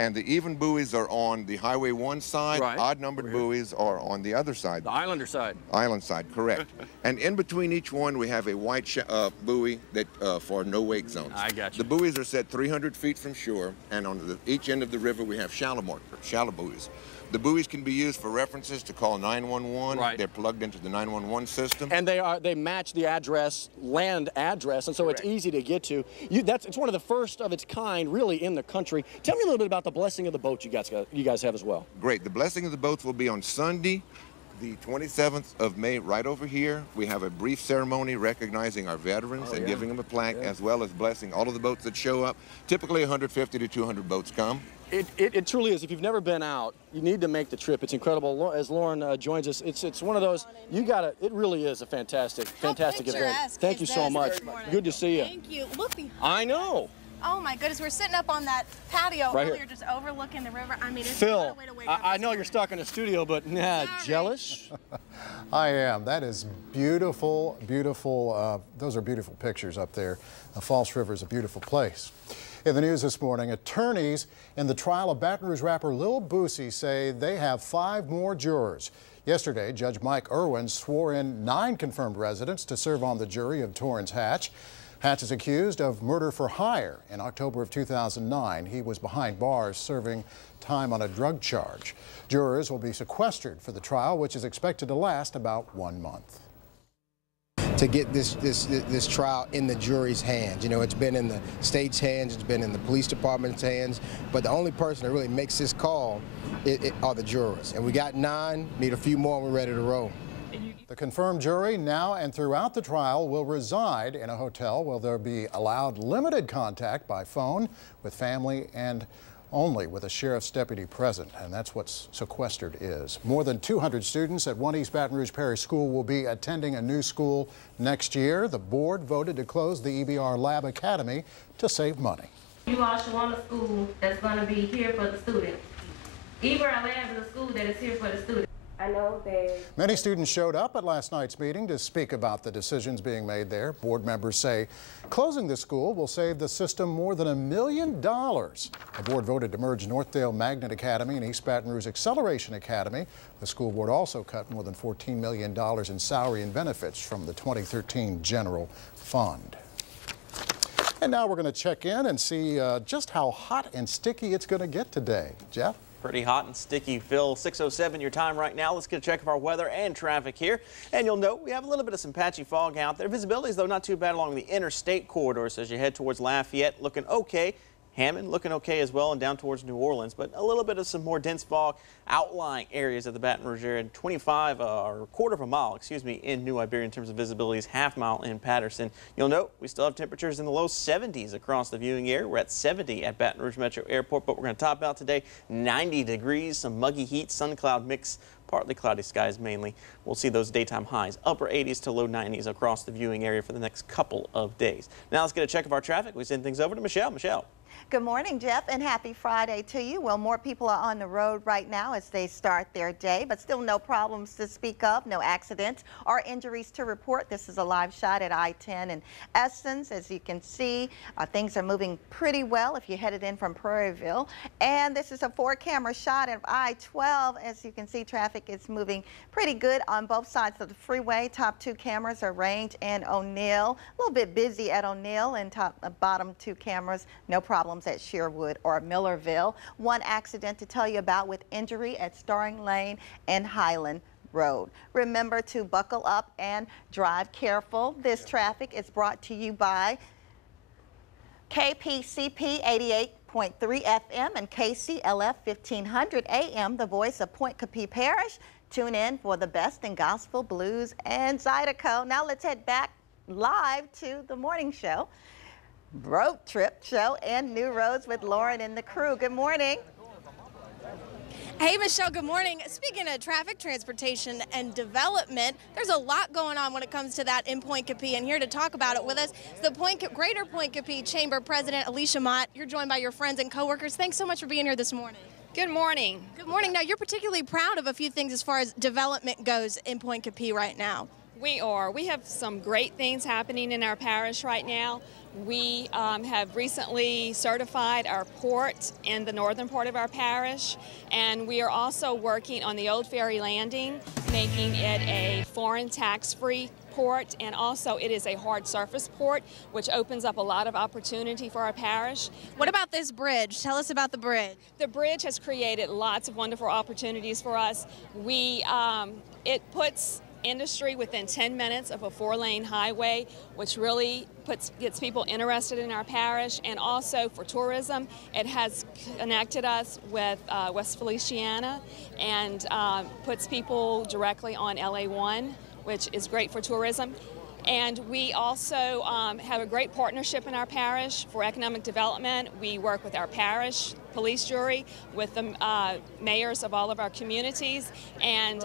and the even buoys are on the Highway 1 side. Right. Odd-numbered buoys are on the other side. The Islander side. Island side, correct. And in between each one, we have a white buoy that for no-wake zones. I got you. The buoys are set 300 feet from shore, and on each end of the river, we have shallow buoys. The buoys can be used for references to call 911. Right. They're plugged into the 911 system. And they match the address, land address, and so Correct. It's easy to get to. It's one of the first of its kind, really, in the country. Tell me a little bit about the blessing of the boat you guys have as well. Great. The blessing of the boats will be on Sunday, the 27th of May, right over here. We have a brief ceremony recognizing our veterans and giving them a plaque, as well as blessing all of the boats that show up. Typically 150 to 200 boats come. It truly is. If you've never been out, you need to make the trip. It's incredible. As Lauren joins us, it's one of those, it really is a fantastic event. Thank you so much. Good to see you. Thank you. Look behind. I know. Oh my goodness, we're sitting up on that patio right earlier, here. Just overlooking the river. I mean, it's Phil, a way to wake up I know you're stuck in a studio, but jealous? I am. That is beautiful, beautiful. Those are beautiful pictures up there. False River is a beautiful place. In the news this morning, attorneys in the trial of Baton Rouge rapper Lil Boosie say they have 5 more jurors. Yesterday, Judge Mike Irwin swore in 9 confirmed residents to serve on the jury of Torrance Hatch. Hatch is accused of murder for hire. In October of 2009, he was behind bars serving time on a drug charge. Jurors will be sequestered for the trial, which is expected to last about 1 month. To get this trial in the jury's hands. You know, it's been in the state's hands, it's been in the police department's hands, but the only person that really makes this call are the jurors. And we got 9, need a few more, and we're ready to roll. The confirmed jury now and throughout the trial will reside in a hotel where they'll be allowed limited contact by phone with family and only with a sheriff's deputy present, and that's what sequestered is. More than 200 students at One East Baton Rouge Parish School will be attending a new school next year. The board voted to close the EBR Lab Academy to save money. You all should want a school that's going to be here for the students. EBR Lab is a school that is here for the students. I know that Many students showed up at last night's meeting to speak about the decisions being made there. Board members say closing the school will save the system more than $1 million. The board voted to merge Northdale Magnet Academy and East Baton Rouge Acceleration Academy. The school board also cut more than $14 million in salary and benefits from the 2013 general fund. And now we're going to check in and see just how hot and sticky it's going to get today. Jeff? Pretty hot and sticky, Phil. 6:07 your time right now. Let's get a check of our weather and traffic here. And you'll note we have a little bit of some patchy fog out there. Visibility is, though, not too bad along the interstate corridors as you head towards Lafayette. Looking okay. Hammond looking okay as well, and down towards New Orleans, but a little bit of some more dense fog outlying areas of the Baton Rouge area, and 25 or a quarter of a mile, in New Iberia in terms of visibility, is half mile in Patterson. You'll note we still have temperatures in the low 70s across the viewing area. We're at 70 at Baton Rouge Metro Airport, but we're going to top out today 90 degrees, some muggy heat, sun cloud mix. Partly cloudy skies mainly. We'll see those daytime highs, upper 80s to low 90s across the viewing area for the next couple of days. Now let's get a check of our traffic. We send things over to Michelle. Michelle. Good morning, Jeff, and happy Friday to you. Well, more people are on the road right now as they start their day, but still no problems to speak of, no accidents or injuries to report. This is a live shot at I-10 in Essence. As you can see, things are moving pretty well if you're headed in from Prairieville. And this is a 4-camera shot of I-12. As you can see, traffic is moving pretty good on both sides of the freeway. Top 2 cameras are Range and O'Neill. A little bit busy at O'Neill, and bottom 2 cameras, no problems at Sherwood or Millerville. One accident to tell you about with injury at Starring Lane and Highland Road. Remember to buckle up and drive careful. This traffic is brought to you by KPCP 88.3 FM and KCLF 1500 AM, the voice of Point Coupee Parish. Tune in for the best in gospel, blues, and Zydeco. Now let's head back live to the morning show. Road Trip Show and New Roads with Lauren and the crew. Good morning. Hey, Michelle, good morning. Speaking of traffic, transportation, and development, there's a lot going on when it comes to that in Point Coupee, and here to talk about it with us is the Greater Point Coupee Chamber President, Alicia Mott. You're joined by your friends and coworkers. Thanks so much for being here this morning. Good morning. Good morning. Now, you're particularly proud of a few things as far as development goes in Point Coupee right now. We are. We have some great things happening in our parish right now. We have recently certified our port in the northern part of our parish, and we are also working on the Old Ferry Landing, making it a foreign tax-free port, and also it is a hard surface port, which opens up a lot of opportunity for our parish. What about this bridge? Tell us about the bridge. The bridge has created lots of wonderful opportunities for us. It puts industry within 10 minutes of a 4-lane highway, which really gets people interested in our parish, and also for tourism. It has connected us with West Feliciana and puts people directly on LA1, which is great for tourism. And we also have a great partnership in our parish for economic development. We work with our parish police jury, with the mayors of all of our communities, and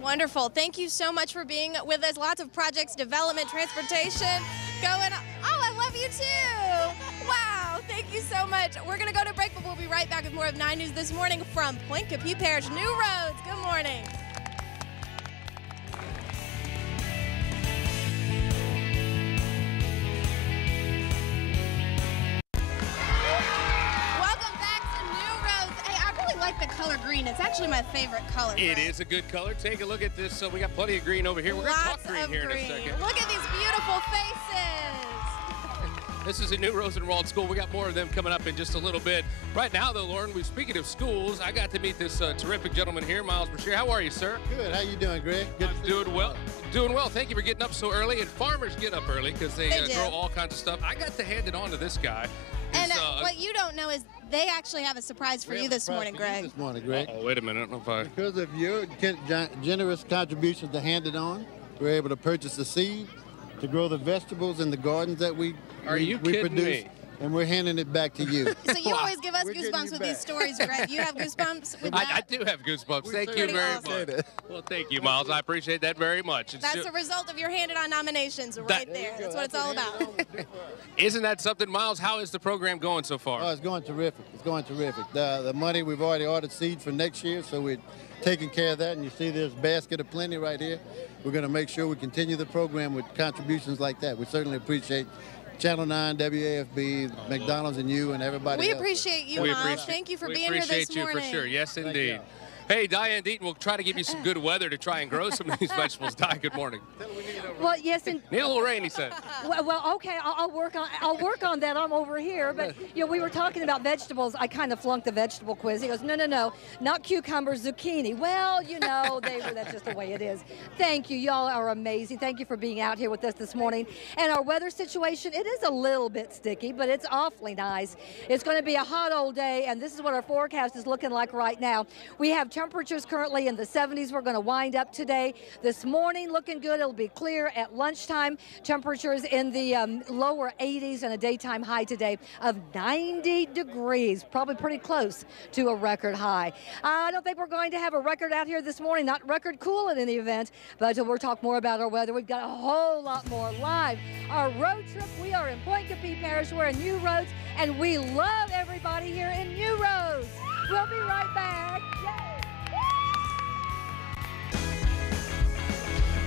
wonderful. Thank you so much for being with us. Lots of projects, development, transportation going on. Oh, I love you too. Wow. Thank you so much. We're going to go to break, but we'll be right back with more of 9 News This Morning from Point Coupee Parish. New Roads. Good morning. green. It's actually my favorite color. It is a good color. Take a look at this. So we got plenty of green over here. We're going to talk green here in a second. Look at these beautiful faces. This is a New Rosenwald school. We got more of them coming up in just a little bit. Right now, though, Lauren, speaking of schools, I got to meet this terrific gentleman here, Miles Brashear. How are you, sir? Good. How you doing, Greg? Good. I'm doing well. Doing well. Thank you for getting up so early. And farmers get up early because they grow all kinds of stuff. I got to hand it on to this guy. And what you don't know is they actually have a surprise for you this morning, Greg. This morning, Greg. Oh, wait a minute. I don't know if I... Because of your generous contributions to hand it on, we're able to purchase the seed to grow the vegetables in the gardens that we kidding produce. me? And we're handing it back to you. So you always give us goosebumps with these stories, Greg. You have goosebumps with that? I do have goosebumps. Thank you very much. Well, thank you, Miles. I appreciate that very much. That's a result of your handed-on nominations right there. That's what it's all about. Isn't that something, Miles? How is the program going so far? Oh, it's going terrific. It's going terrific. The money, we've already ordered seed for next year, so we're taking care of that. And you see this basket of plenty right here. We're going to make sure we continue the program with contributions like that. We certainly appreciate Channel 9, WAFB, McDonald's, and you, and everybody We else. appreciate you, Miles. Thank you for being here this morning. We appreciate you for sure. Yes, indeed. Hey, Diane Deaton, we'll try to give you some good weather to try and grow some of these vegetables. Di, good morning. Well, yes, and Need a little rain, he said. well, okay, I'll work on that. I'm over here, but we were talking about vegetables. I kind of flunked the vegetable quiz. He goes, no, not cucumbers, zucchini. Well, that's just the way it is. Thank you, y'all are amazing. Thank you for being out here with us this morning. And our weather situation, it is a little bit sticky, but it's awfully nice. It's going to be a hot old day, and this is what our forecast is looking like right now. We have temperatures currently in the 70s. We're going to wind up today. This morning looking good. It'll be clear at lunchtime. Temperatures in the lower 80s and a daytime high today of 90 degrees. Probably pretty close to a record high. I don't think we're going to have a record out here this morning. Not record cool in any event, but we'll talk more about our weather. We've got a whole lot more live. Our road trip, we are in Point Capee Parish. We're in New Roads, and we love everybody here in New Roads. We'll be right back.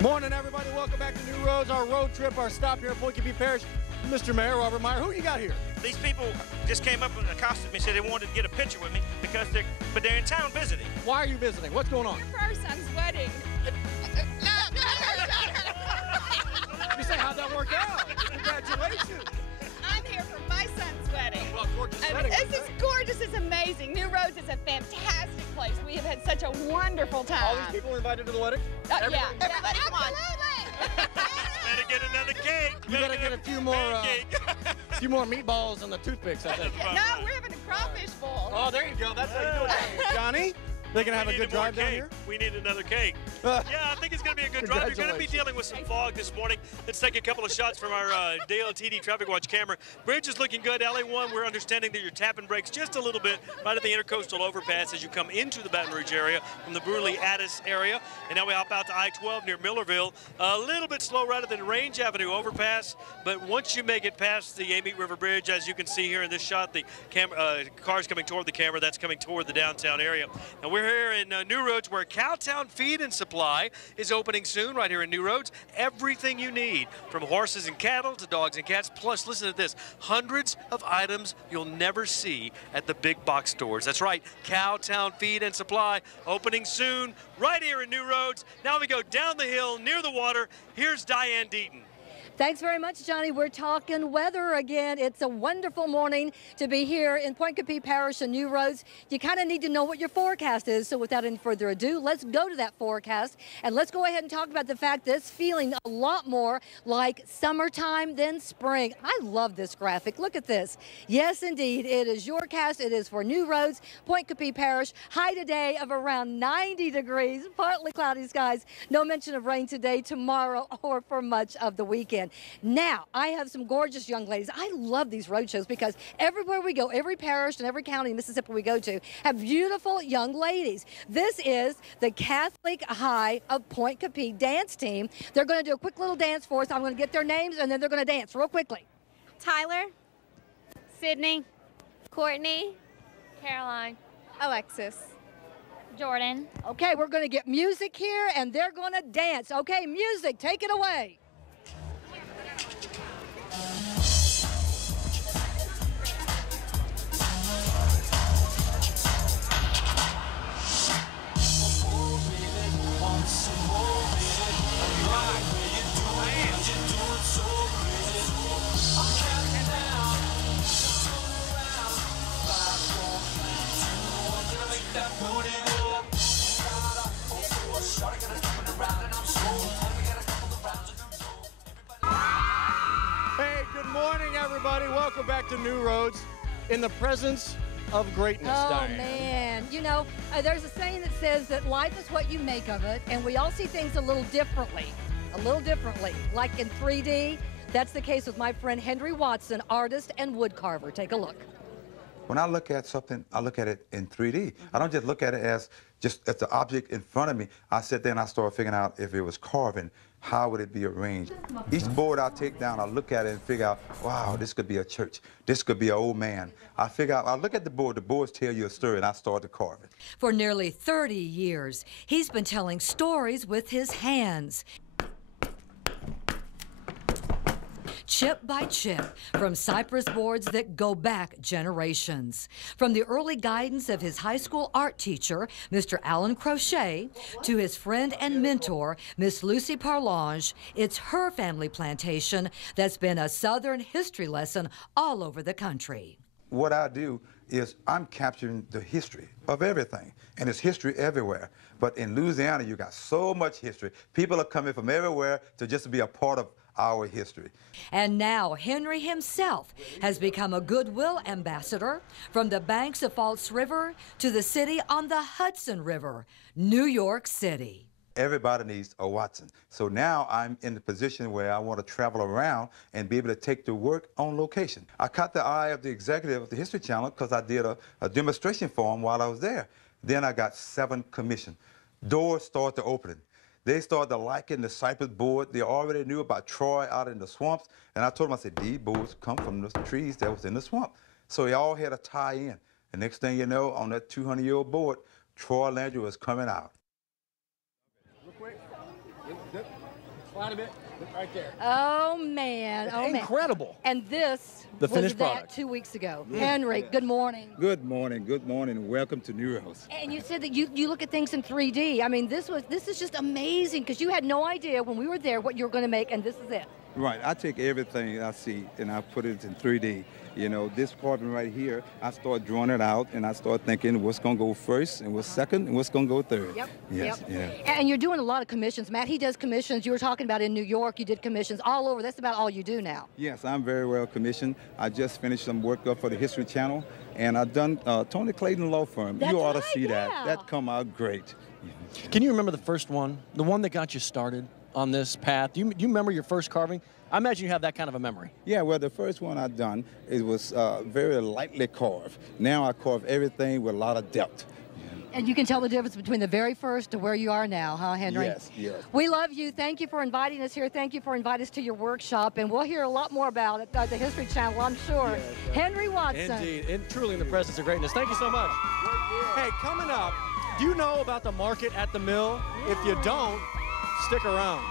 Morning, everybody. Welcome back to New Roads. Our road trip, our stop here at Point Capee Parish. Mr. Mayor Robert Meyer, who you got here? These people just came up and accosted me, said they wanted to get a picture with me because they're in town visiting. Why are you visiting? What's going on? Your son's wedding. You say, how'd that work out? Congratulations. I'm here for my son's wedding. Well, gorgeous wedding. This is gorgeous. It's amazing. New Roads is a fantastic place. We have had such a wonderful time. All these people invited to the wedding? Everybody won. Better get another cake. You better get a few more meatballs and the toothpicks, I think. No, we're having a crawfish bowl. Oh, there you go. That's how you do it. Johnny? They can have a good drive down here? We need another cake. Yeah, I think it's going to be a good drive. You're going to be dealing with some fog this morning. Let's take a couple of shots from our DLTD Traffic Watch camera. Bridge is looking good. LA1, we're understanding that you're tapping brakes just a little bit right at the Intercoastal Overpass as you come into the Baton Rouge area from the Brewerly-Addis area. And now we hop out to I-12 near Millerville. A little bit slow right at the Range Avenue Overpass, but once you make it past the Amite River Bridge, as you can see here in this shot, the cars coming toward the camera, that's coming toward the downtown area. And we're here in New Roads, where Cowtown Feed and Supply is opening soon right here in New Roads. Everything you need, from horses and cattle to dogs and cats. Plus, listen to this, hundreds of items you'll never see at the big box stores. That's right, Cowtown Feed and Supply opening soon right here in New Roads. Now we go down the hill near the water. Here's Diane Deaton. Thanks very much, Johnny. We're talking weather again. It's a wonderful morning to be here in Point Capee Parish and New Roads. You kind of need to know what your forecast is. So without any further ado, let's go to that forecast. And let's go ahead and talk about the fact that it's feeling a lot more like summertime than spring. I love this graphic. Look at this. Yes, indeed. It is your cast. It is for New Roads, Point Capee Parish. High today of around 90 degrees, partly cloudy skies. No mention of rain today, tomorrow, or for much of the weekend. Now, I have some gorgeous young ladies. I love these road shows because everywhere we go, every parish and every county in Mississippi we go to have beautiful young ladies. This is the Catholic High of Point Capee dance team. They're going to do a quick little dance for us. I'm going to get their names and then they're going to dance real quickly. Tyler, Sydney, Courtney, Caroline, Alexis, Jordan. Okay, we're going to get music here and they're going to dance. Okay, music, take it away. morning, everybody. Welcome back to New Roads in the presence of greatness, Oh, Diane. man. You know, there's a saying that says that life is what you make of it, and we all see things a little differently. Like in 3D. That's the case with my friend Henry Watson, artist and wood carver. Take a look. When I look at something, I look at it in 3D. I don't just look at it as just as the object in front of me. I sit there and I start figuring out if it was carving, how would it be arranged? Each board I take down, I look at it and figure out, wow, this could be a church. This could be an old man. I figure out, I look at the boards tell you a story, and I start to carve it. For nearly 30 years, he's been telling stories with his hands. Chip by chip, from cypress boards that go back generations. From the early guidance of his high school art teacher, Mr. Alan Crochet, to his friend and mentor, Miss Lucy Parlange, it's her family plantation that's been a Southern history lesson all over the country. What I do is I'm capturing the history of everything, and it's history everywhere. But in Louisiana, you got so much history. People are coming from everywhere to just be a part of our history. And now Henry himself has become a goodwill ambassador from the banks of False River to the city on the Hudson River, New York City. Everybody needs a Watson. So now I'm in the position where I want to travel around and be able to take the work on location. I caught the eye of the executive of the History Channel because I did a demonstration for him while I was there. Then I got 7 commissions. Doors started opening. They started liking the cypress board. They already knew about Troy out in the swamps. And I told them, I said, these boards come from the trees that was in the swamp. So they all had a tie in. The next thing you know, on that 200-year-old board, Troy Landry was coming out. Real quick. Slide a bit. Right there. Oh, man. Oh, man. Incredible. And this The was finished that product. 2 weeks ago. Henry, good morning. Good morning, and welcome to New Roads. And you said that you look at things in 3D. I mean, this is just amazing because you had no idea when we were there what you were going to make, and this is it. Right, I take everything I see and I put it in 3D. You know, this part right here, I start drawing it out and I start thinking what's going to go first and what's second and what's going to go third. Yep. Yes, yep. yeah. And you're doing a lot of commissions. Matt, he does commissions. You were talking about in New York, you did commissions all over. That's about all you do now. Yes, I'm very well commissioned. I just finished some work up for the History Channel, and I've done Tony Clayton Law Firm. That's you ought to right, see that. yeah. That come out great. Can you remember the first one? The one that got you started on this path? Do you remember your first carving? I imagine you have that kind of a memory. Yeah, well, the first one I done, it was very lightly carved. Now I carve everything with a lot of depth. And you can tell the difference between the very first to where you are now, huh, Henry? Yes, yes. We love you. Thank you for inviting us here. Thank you for inviting us to your workshop. And we'll hear a lot more about it, the History Channel, I'm sure. Henry Watson. Indeed, and truly in the presence of greatness. Thank you so much. Hey, coming up, do you know about the market at the mill? If you don't, stick around.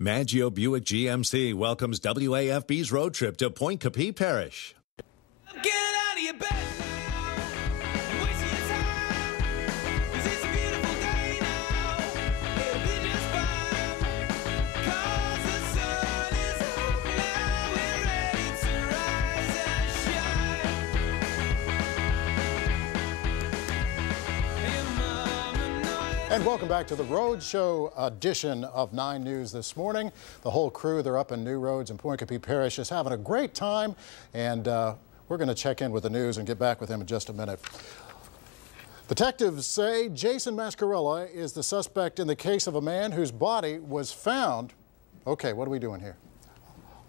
Maggio Buick GMC welcomes WAFB's road trip to Point Capee Parish. Get out of your bed now and waste your time, 'cause it's a beautiful day now. It'll be just fine, 'cause the sun is up now. We're ready to rise and shine. And Mama knows. And welcome back to the Roadshow edition of 9 News this morning. The whole crew, they're up in New Roads in Point Capee Parish, is having a great time, and we're going to check in with the news and get back with him in just a minute. Detectives say Jason Mascarella is the suspect in the case of a man whose body was found. Okay, what are we doing here?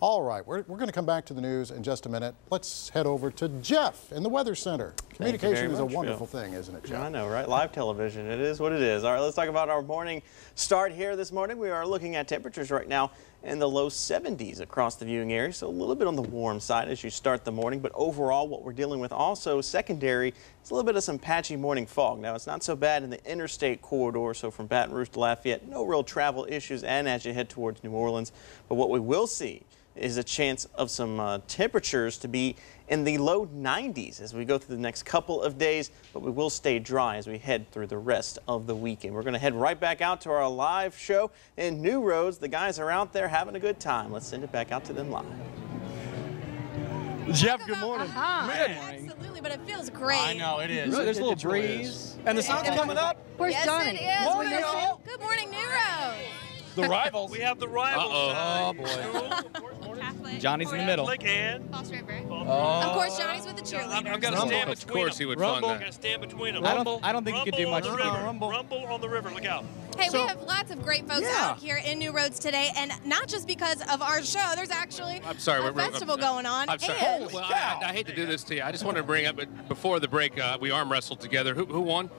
All right, we're going to come back to the news in just a minute. Let's head over to Jeff in the Weather Center. Communication is a wonderful thing, isn't it, Jeff? I know, right? Live television, it is what it is. All right, let's talk about our morning start here this morning. We are looking at temperatures right now in the low 70s across the viewing area, so a little bit on the warm side as you start the morning. But overall, what we're dealing with also secondary is a little bit of some patchy morning fog. Now, it's not so bad in the interstate corridor, so from Baton Rouge to Lafayette, no real travel issues, and as you head towards New Orleans. But what we will see is a chance of some temperatures to be in the low 90s as we go through the next couple of days, but we will stay dry as we head through the rest of the weekend. We're going to head right back out to our live show in New Roads. The guys are out there having a good time. Let's send it back out to them live. Jeff, good morning. Absolutely, but it feels great. I know, it is. There's a little breeze. And the sun's coming up. Where's yes, Johnny? it is. Morning, We miss y'all. you. Good morning, New Roads. The rivals. We have the rivals. Oh, boy. Johnny's in the middle. Catholic and Falls River. Oh. Of course, Johnny's with the cheerleaders. I've got to stand between Of course he would fund Rumble. that. Got to stand between them. I don't think you could do much. On the river. Rumble on the river. Look out. Hey, we have lots of great folks out here in New Roads today, and not just because of our show. There's actually I'm sorry, a festival going on. I'm sorry. And Well, I hate to do this to you. I just wanted to bring up, but before the break, we arm wrestled together. Who won?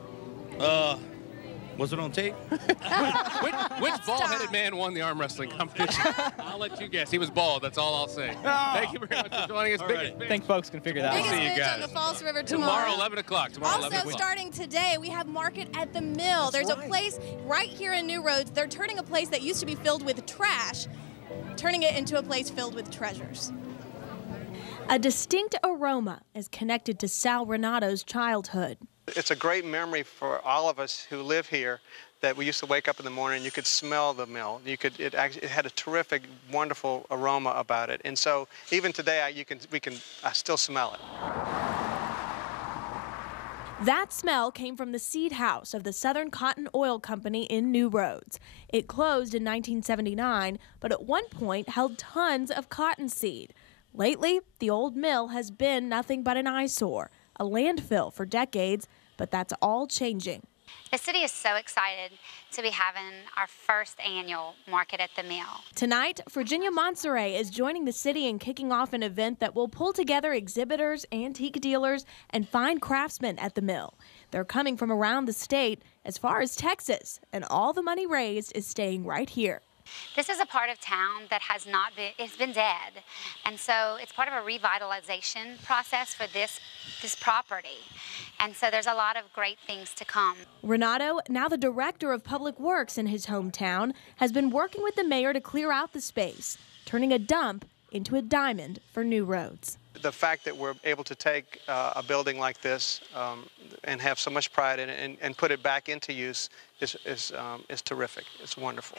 Was it on tape? Which bald-headed man won the arm wrestling competition? I'll let you guess. He was bald. That's all I'll say. Thank you very much for joining us. I think folks can figure that biggest out. See you match guys. on the Falls River tomorrow. 11 o'clock. Tomorrow, Also 11 o'clock. starting today, we have Market at the Mill. There's a place right here in New Roads. They're turning a place that used to be filled with trash, turning it into a place filled with treasures. A distinct aroma is connected to Sal Renato's childhood. It's a great memory for all of us who live here that we used to wake up in the morning and you could smell the mill. It had a terrific, wonderful aroma about it. And so even today, I still smell it. That smell came from the seed house of the Southern Cotton Oil Company in New Roads. It closed in 1979, but at one point held tons of cottonseed. Lately, the old mill has been nothing but an eyesore, a landfill for decades, but that's all changing. The city is so excited to be having our first annual Market at the Mill. Tonight, Virginia Monserrat is joining the city in kicking off an event that will pull together exhibitors, antique dealers, and fine craftsmen at the mill. They're coming from around the state, as far as Texas, and all the money raised is staying right here. This is a part of town that has not been, it's been dead. And so it's part of a revitalization process for this property. And so there's a lot of great things to come. Renato, now the director of public works in his hometown, has been working with the mayor to clear out the space, turning a dump into a diamond for New Roads. The fact that we're able to take a building like this and have so much pride in it and put it back into use is terrific. It's wonderful.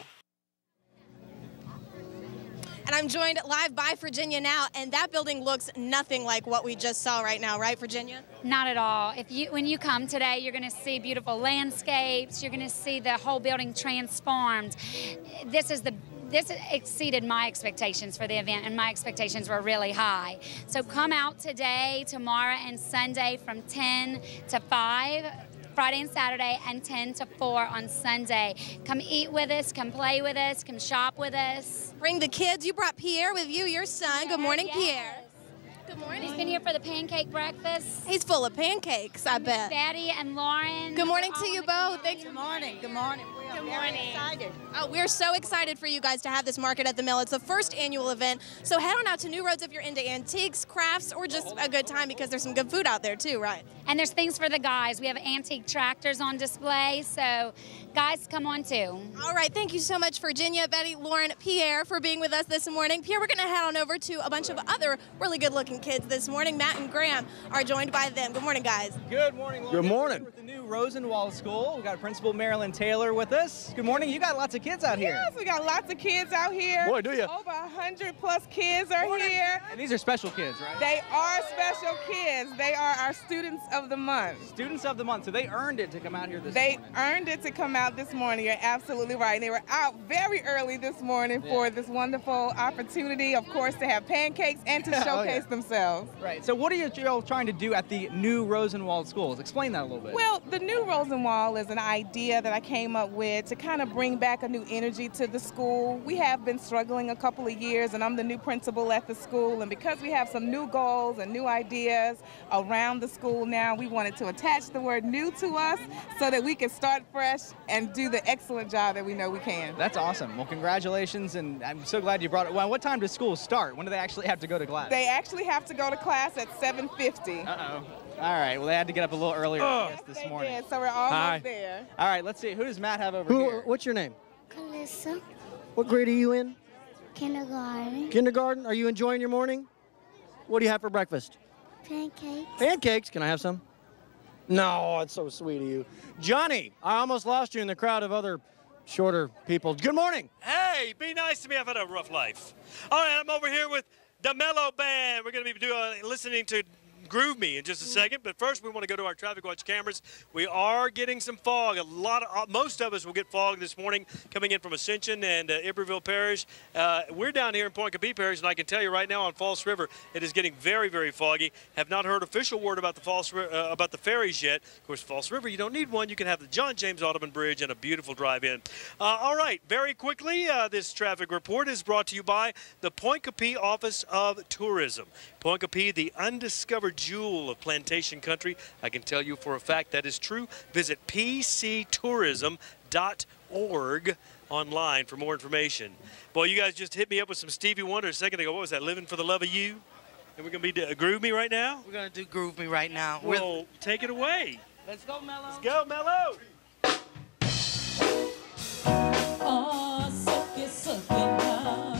And I'm joined live by Virginia now, and that building looks nothing like what we just saw right now, right, Virginia? Not at all. When you come today, you're going to see beautiful landscapes. You're going to see the whole building transformed. This exceeded my expectations for the event, and my expectations were really high. So come out today, tomorrow, and Sunday from 10 to 5. Friday and Saturday, and 10 to 4 on Sunday. Come eat with us, come play with us, come shop with us. Bring the kids. You brought Pierre with you, your son. Good morning, Pierre. Good morning. He's been here for the pancake breakfast. He's full of pancakes, I bet. Betty and Lauren. Good morning to you both. Thanks. Good morning. Good morning. Good Very morning. excited. Oh, we're so excited for you guys to have this Market at the Mill. It's the first annual event. So head on out to New Roads if you're into antiques, crafts, or just a good time because there's some good food out there too, right? And there's things for the guys. We have antique tractors on display, so guys, come on too. All right, thank you so much, Virginia, Betty, Lauren, Pierre, for being with us this morning. Pierre, we're going to head on over to a bunch of other really good-looking kids this morning. Matt and Graham are joined by them. Good morning, guys. Good morning, Lauren. Good morning. We're at the new Rosenwald School. We've got Principal Marilyn Taylor with us. Good morning. You got lots of kids out here. Yes, we got lots of kids out here. Boy, do ya. Over 100 plus kids are here. And these are special kids, right? They are special kids. They are our students of the month. Students of the month. So they earned it to come out here this They morning. earned it to come out this morning. You're absolutely right. They were out very early this morning for this wonderful opportunity, of course, to have pancakes and to Oh, showcase yeah. themselves. Right. So what are you all trying to do at the new Rosenwald schools? Explain that a little bit. Well, the new Rosenwald is an idea that I came up with to kind of bring back a new energy to the school. We have been struggling a couple of years, and I'm the new principal at the school, and because we have some new goals and new ideas around the school now, we wanted to attach the word new to us so that we can start fresh and do the excellent job that we know we can. That's awesome. Well, congratulations, and I'm so glad you brought it. Well, what time does school start? When do they actually have to go to class? They actually have to go to class at 7:50. Uh-oh. All right. Well, they had to get up a little earlier I guess, this morning. Yeah, so we're almost Hi. there. All right. Let's see. Who does Matt have over here? What's your name? Calissa, What grade are you in? kindergarten, Kindergarten. Are you enjoying your morning? What do you have for breakfast? pancakes. Pancakes. Can I have some? No, it's so sweet of you. Johnny, I almost lost you in the crowd of other shorter people. Good morning. Hey, be nice to me. I've had a rough life. All right, I'm over here with the Mellow Band. We're going to be listening to Groove Me in just a second. But first, we want to go to our Traffic Watch cameras. We are getting some fog. Most of us will get fog this morning coming in from Ascension and Iberville Parish. We're down here in Point Capee Parish, and I can tell you right now on False River, it is getting very, very foggy. Have not heard official word about the ferries yet. Of course, False River, you don't need one. You can have the John James Audubon Bridge and a beautiful drive-in. All right, very quickly, this traffic report is brought to you by the Point Capee Office of Tourism. Point Capee, the undiscovered jewel of plantation country. I can tell you for a fact that is true. Visit pctourism.org online for more information. Boy, you guys just hit me up with some Stevie Wonder a second ago. What was that, Living for the Love of You? And we're going to be Groove Me right now? We're going to do Groove Me right now. Well, take it away. Let's go, Mello. Let's go, Mello. Oh, suck it now.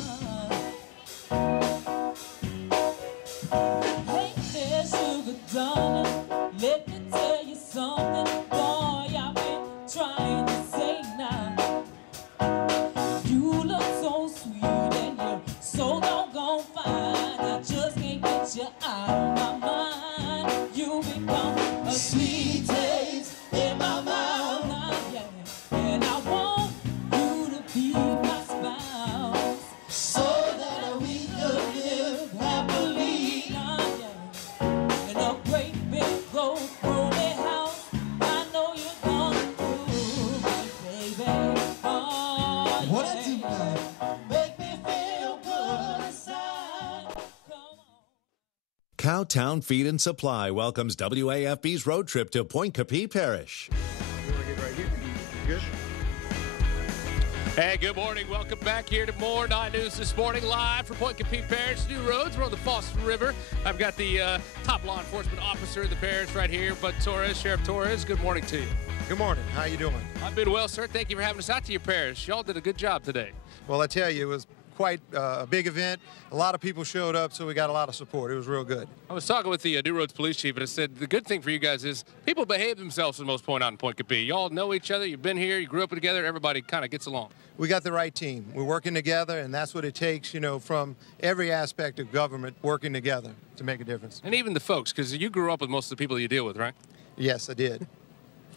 Hey there, sugar darling, let me tell you something. Boy, I've been trying to say now. You look so sweet and you're so doggone fine. I just can't get you out of my mind. You become a sweet taste in my mouth, yeah. And I want you to be my spouse, so that we could live happily, yeah. In a great big gold rolling house. I know you're gonna do it, baby. Oh, what I do now, make me feel good inside. Cowtown Feed and Supply welcomes WAFB's road trip to Point Capee Parish. Good. Hey, good morning. Welcome back here to more 9 News this morning, live from Point Capee Parish, New Roads. We're on the Foster River. I've got the top law enforcement officer of the parish right here, Bud Torres. Sheriff Torres, good morning to you. Good morning. How you doing? I've been well, sir. Thank you for having us out to your parish. Y'all did a good job today. Well, I tell you, it was quite a big event. A lot of people showed up, so we got a lot of support. It was real good. I was talking with the New Roads police chief, and I said the good thing for you guys is people behave themselves for the most part out in Point Capee. Y'all know each other. You've been here. You grew up together. Everybody kind of gets along. We got the right team. We're working together, and that's what it takes, you know, from every aspect of government working together to make a difference. And even the folks, because you grew up with most of the people you deal with, right? Yes, I did.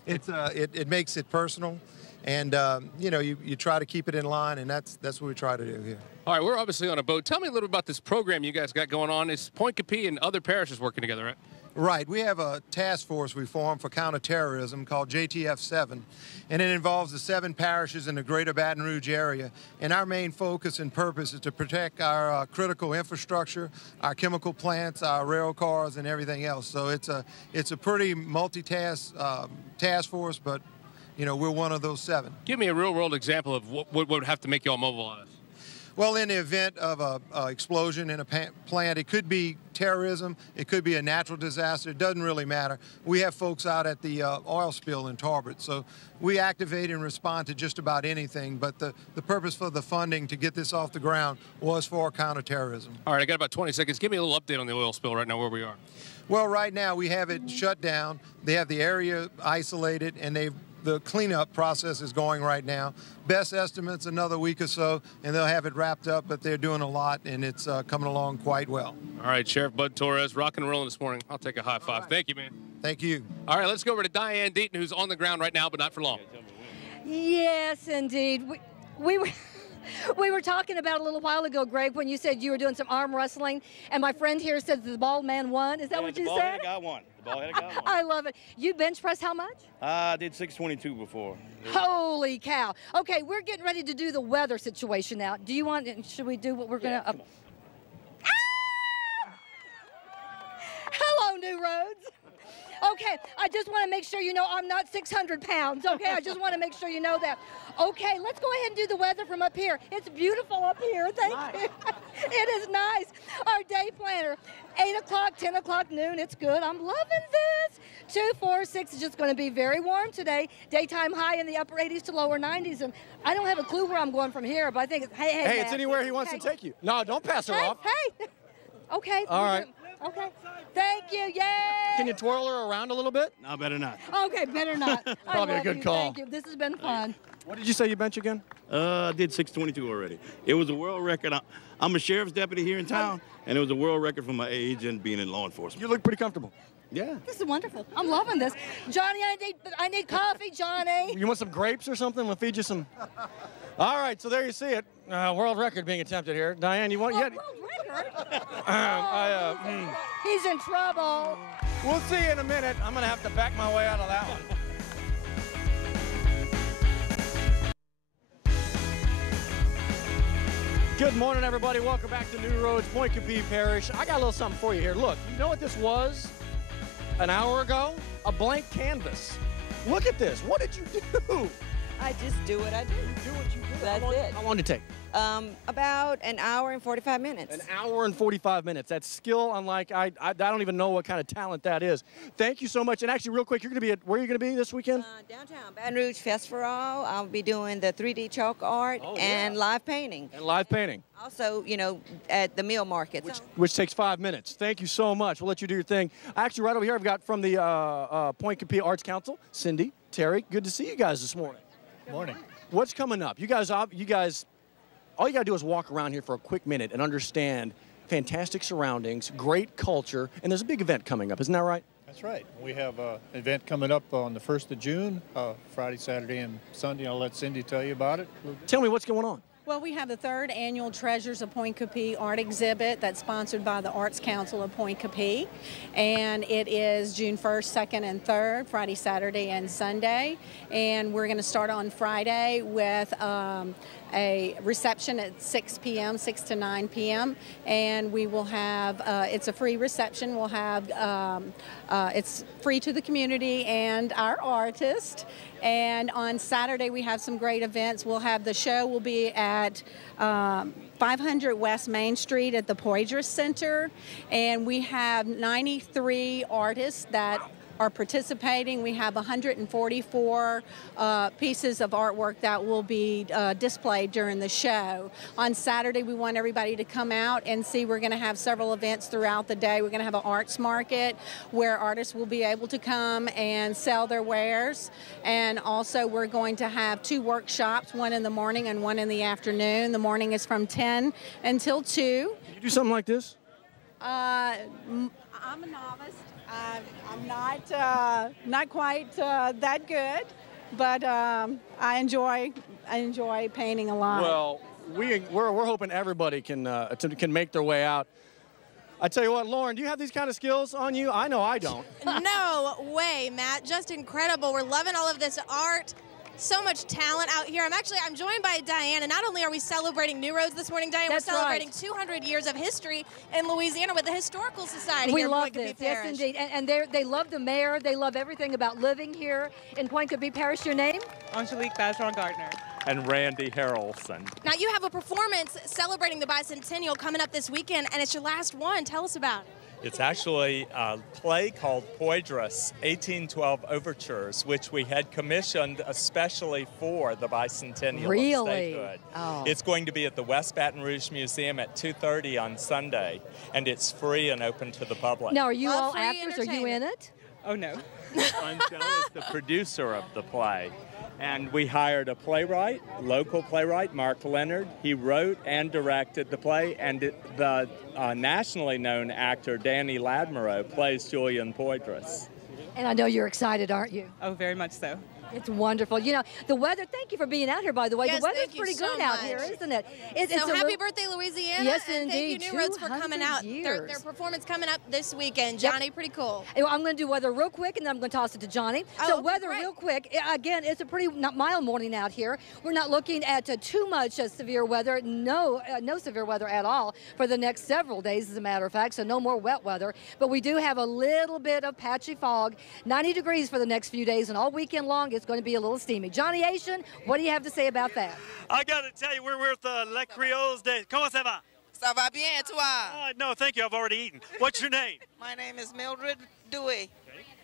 It makes it personal, and you know, you try to keep it in line, and that's what we try to do here. All right, we're obviously on a boat. Tell me a little about this program you guys got going on. It's Point Capee and other parishes working together, right? Right. We have a task force we formed for counterterrorism called JTF-7, and it involves the 7 parishes in the greater Baton Rouge area. And our main focus and purpose is to protect our critical infrastructure, our chemical plants, our rail cars, and everything else. So it's a pretty multitask task force, but you know, we're one of those 7. Give me a real-world example of what would have to make y'all mobilize. Well, in the event of a explosion in a plant, it could be terrorism, it could be a natural disaster, it doesn't really matter. We have folks out at the oil spill in Tarbert, so we activate and respond to just about anything, but the purpose for the funding to get this off the ground was for counterterrorism. All right, I got about 20 seconds. Give me a little update on the oil spill right now, where we are. Well, right now we have it shut down. They have the area isolated, and the cleanup process is going right now. Best estimates another week or so, and they'll have it wrapped up, but they're doing a lot, and it's coming along quite well. All right, Sheriff Bud Torres, rock and rolling this morning. I'll take a high five. Right. Thank you, man. Thank you. All right, let's go over to Diane Deaton, who's on the ground right now, but not for long. Yes, indeed. We were talking about a little while ago, Greg, when you said you were doing some arm wrestling, and my friend here said the bald man won. Is that what you said? The bald-headed guy won. The bald-headed guy won. I love it. You bench press how much? I did 622 before. Holy cow. Okay, we're getting ready to do the weather situation now. Do you want, should we do what we're going to... Hello, New Roads. Okay, I just want to make sure you know I'm not 600 pounds, okay? I just want to make sure you know that. Okay, let's go ahead and do the weather from up here. It's beautiful up here, thank you. It is nice. Our day planner, 8 o'clock, 10 o'clock, noon, it's good. I'm loving this. 2, 4, 6 is just going to be very warm today. Daytime high in the upper 80s to lower 90s, and I don't have a clue where I'm going from here, but I think it's, hey, Hey, it's Matt. anywhere he wants to take you. No, don't pass her off. Hey. Okay. All right. Okay. Thank you. Yay. Can you twirl her around a little bit? No, better not. Okay, better not. Probably I a love good you. call. Thank you. This has been fun. What did you say you bench again? I did 622 already. It was a world record. I'm a sheriff's deputy here in town, and it was a world record for my age and being in law enforcement. You look pretty comfortable. Yeah. This is wonderful. I'm loving this. Johnny, I need coffee, Johnny. You want some grapes or something? We'll feed you some. All right, so there you see it. World record being attempted here. Diane, you want? World record? He's in trouble. We'll see you in a minute. I'm going to have to back my way out of that one. Good morning, everybody. Welcome back to New Roads, Point Coupee Parish. I got a little something for you here. Look, you know what this was an hour ago? A blank canvas. Look at this. What did you do? I just do what I do. You do what you do. That's it. How long did it take? About an hour and 45 minutes. An hour and 45 minutes. That's skill unlike, I don't even know what kind of talent that is. Thank you so much. And actually, real quick, you're going to be where are you going to be this weekend? Downtown Baton Rouge Festival. I'll be doing the 3D chalk art and live painting. And live painting. Also, you know, at the meal markets. Which takes 5 minutes. Thank you so much. We'll let you do your thing. Actually, right over here, I've got from the Point Coupee Arts Council, Cindy, Terry. Good to see you guys this morning. Morning. What's coming up? You guys, all you got to do is walk around here for a quick minute and understand fantastic surroundings, great culture, and there's a big event coming up. Isn't that right? That's right. We have an event coming up on the 1st of June, Friday, Saturday, and Sunday. I'll let Cindy tell you about it. Tell me what's going on. Well, we have the 3rd annual Treasures of Point Coupee art exhibit that's sponsored by the Arts Council of Point Coupee, and it is June 1st, 2nd, and 3rd, Friday, Saturday, and Sunday. And we're going to start on Friday with a reception at 6 p.m., 6 to 9 p.m., and we will have, it's a free reception. We'll have, it's free to the community and our artist. And on Saturday, we have some great events. We'll have the show will be at 500 West Main Street at the Poydras Center. And we have 93 artists that are participating. We have 144 pieces of artwork that will be displayed during the show. On Saturday, we want everybody to come out and see. We're going to have several events throughout the day. We're going to have an arts market where artists will be able to come and sell their wares. And also, we're going to have 2 workshops, one in the morning and one in the afternoon. The morning is from 10 until 2. Can you do something like this? I'm a novice. I'm not quite that good, but I enjoy painting a lot. Well, we're hoping everybody can make their way out. I tell you what, Lauren, do you have these kind of skills on you? I know I don't. No way, Matt. Just incredible. We're loving all of this art. So much talent out here. I'm joined by Diane, and not only are we celebrating New Roads this morning, Diane, That's we're celebrating right. 200 years of history in Louisiana with the Historical Society. We here in love Point Coupee this, yes Parish. indeed. And they love the mayor. They love everything about living here in Point Coupee Parish. Your name? Angelique Bergeron-Gardner. And Randy Harrelson. Now you have a performance celebrating the bicentennial coming up this weekend, and it's your last one. Tell us about it. It's actually a play called Poydras, 1812 Overtures, which we had commissioned especially for the bicentennial of statehood. Oh. It's going to be at the West Baton Rouge Museum at 2:30 on Sunday, and it's free and open to the public. Now, are you all actors? Are you in it? Oh, no. Angela is the producer of the play. And we hired a playwright, local playwright, Mark Leonard. He wrote and directed the play, and the nationally known actor, Danny Ladmero, plays Julian Poydras. And I know you're excited, aren't you? Oh, very much so. It's wonderful. You know, the weather, thank you for being out here, by the way. Yes, the weather's thank you pretty so good out much. here, isn't it? So happy birthday, Louisiana. Yes, and indeed. thank you, New Roads, for coming out. 200 years. Their performance coming up this weekend. Johnny, pretty cool. Well, I'm going to do weather real quick, and then I'm going to toss it to Johnny. So weather real quick. Again, it's a pretty mild morning out here. We're not looking at too much severe weather. No severe weather at all for the next several days, as a matter of fact, so no more wet weather. But we do have a little bit of patchy fog. 90 degrees for the next few days, and all weekend long, it's going to be a little steamy. Johnny Asian, what do you have to say about that? I got to tell you, we're with Les Creoles de... Comment ça va? Ça va bien, et toi? No, thank you. I've already eaten. What's your name? My name is Mildred Dewey.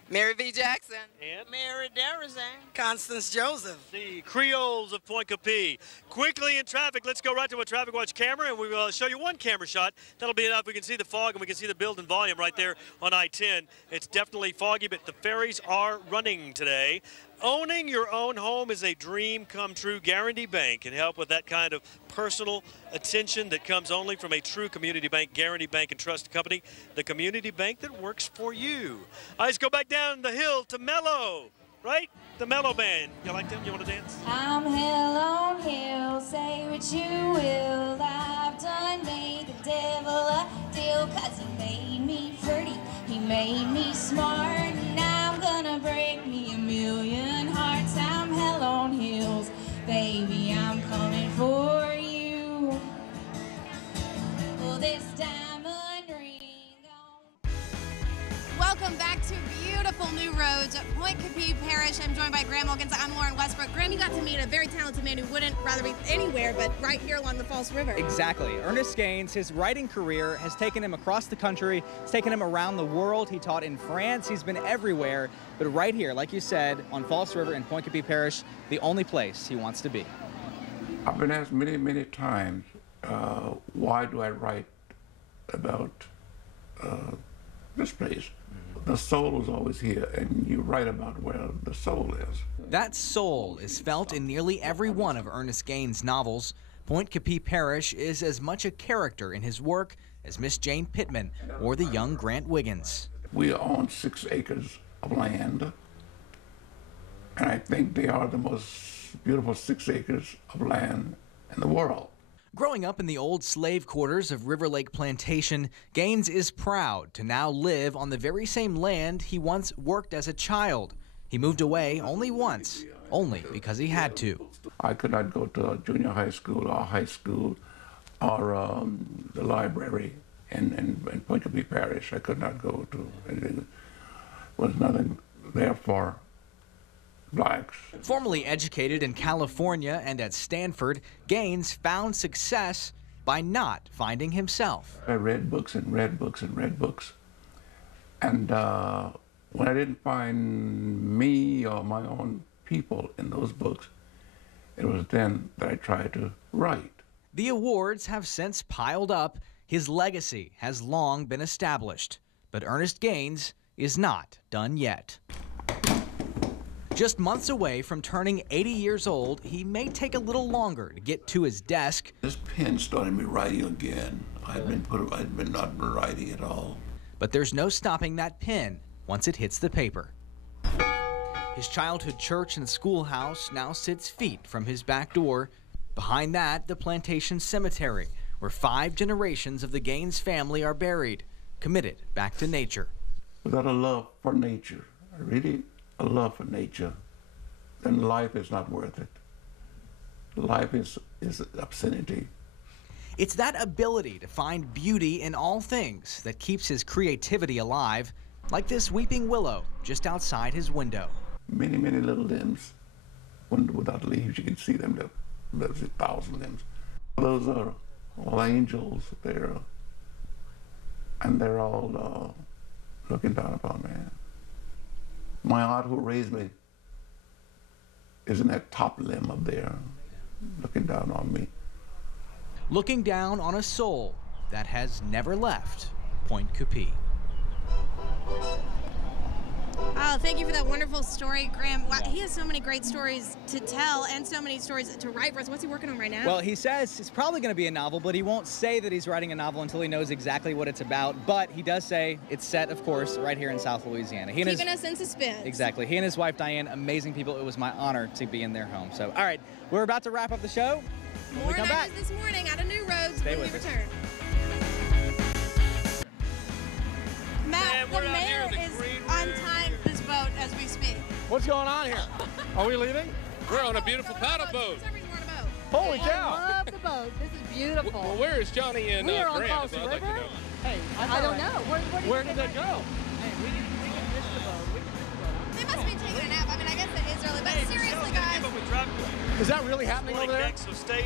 Mary V. Jackson. And? Mary Derizan. Constance Joseph. The Creoles of Point Coupee. Quickly in traffic, let's go right to a Traffic Watch camera, and we will show you one camera shot. That'll be enough. We can see the fog, and we can see the build and volume right there on I-10. It's definitely foggy, but the ferries are running today. Owning your own home is a dream come true. Guaranty Bank can help with that kind of personal attention that comes only from a true community bank. Guaranty Bank and Trust Company, the community bank that works for you. Let's go back down the hill to Mello, right? The Mello Band. You like them? You want to dance? I'm hell on hill, say what you will. I've done made the devil a deal, 'cause he made me pretty, he made me smart, and now I'm gonna break me a million hearts. I'm hell on hills, baby, I'm coming for you. Well, this diamond ring. Welcome back to beautiful New Roads at Point Capee Parish. I'm joined by Graham Wilkins. I'm Lauren Westbrook. Graham, you got to meet a very talented man who wouldn't rather be anywhere but right here along the False River. Exactly. Ernest Gaines, his writing career has taken him across the country. It's taken him around the world. He taught in France. He's been everywhere. But right here, like you said, on False River in Point Capee Parish, the only place he wants to be. I've been asked many, many times, why do I write about this place? The soul is always here, and you write about where the soul is. That soul is felt in nearly every one of Ernest Gaines' novels. Point Capee Parish is as much a character in his work as Miss Jane Pittman or the young Grant Wiggins. We own 6 acres of land, and I think they are the most beautiful 6 acres of land in the world. Growing up in the old slave quarters of River Lake Plantation, Gaines is proud to now live on the very same land he once worked as a child. He moved away only once, only because he had to. I could not go to a junior high school or high school or the library in Point Capee Parish. I could not go to anything. There was nothing there for blacks. Formerly educated in California and at Stanford, Gaines found success by not finding himself. I read books and read books and read books. And when I didn't find me or my own people in those books, it was then that I tried to write. The awards have since piled up. His legacy has long been established. But Ernest Gaines is not done yet. Just months away from turning 80 years old, he may take a little longer to get to his desk. This pen started me writing again. I'd been not writing at all. But there's no stopping that pen once it hits the paper. His childhood church and schoolhouse now sits feet from his back door. Behind that, the plantation cemetery, where 5 generations of the Gaines family are buried, committed back to nature. Without a love for nature, really a love for nature, then life is not worth it. Life is obscenity. It's that ability to find beauty in all things that keeps his creativity alive, like this weeping willow just outside his window. Many, many little limbs. Without leaves, you can see them. There's 1,000 limbs. Those are all angels there, and they're all looking down upon me. My aunt who raised me is in that top limb up there, looking down on me. Looking down on a soul that has never left Point Capee. Oh, thank you for that wonderful story, Graham. Wow, he has so many great stories to tell and so many stories to write for us. What's he working on right now? Well, he says it's probably going to be a novel, but he won't say that he's writing a novel until he knows exactly what it's about. But he does say it's set, of course, right here in South Louisiana. Keeping us in suspense. Exactly. He and his wife, Diane, amazing people. It was my honor to be in their home. So, all right, we're about to wrap up the show. More matches this morning out of New Roads when we return. Matt, the mayor is untying this boat as we speak. What's going on here? Are we leaving? We're on a beautiful paddle boat. Holy I cow! love the boat. This is beautiful. Well, where is Johnny and We are on Graham? False I'd like to River? know. Hey, I don't know. Where did they go? They must be taking a nap. I mean, I guess it is early, but seriously, guys. Is that really happening over there? Next, so stay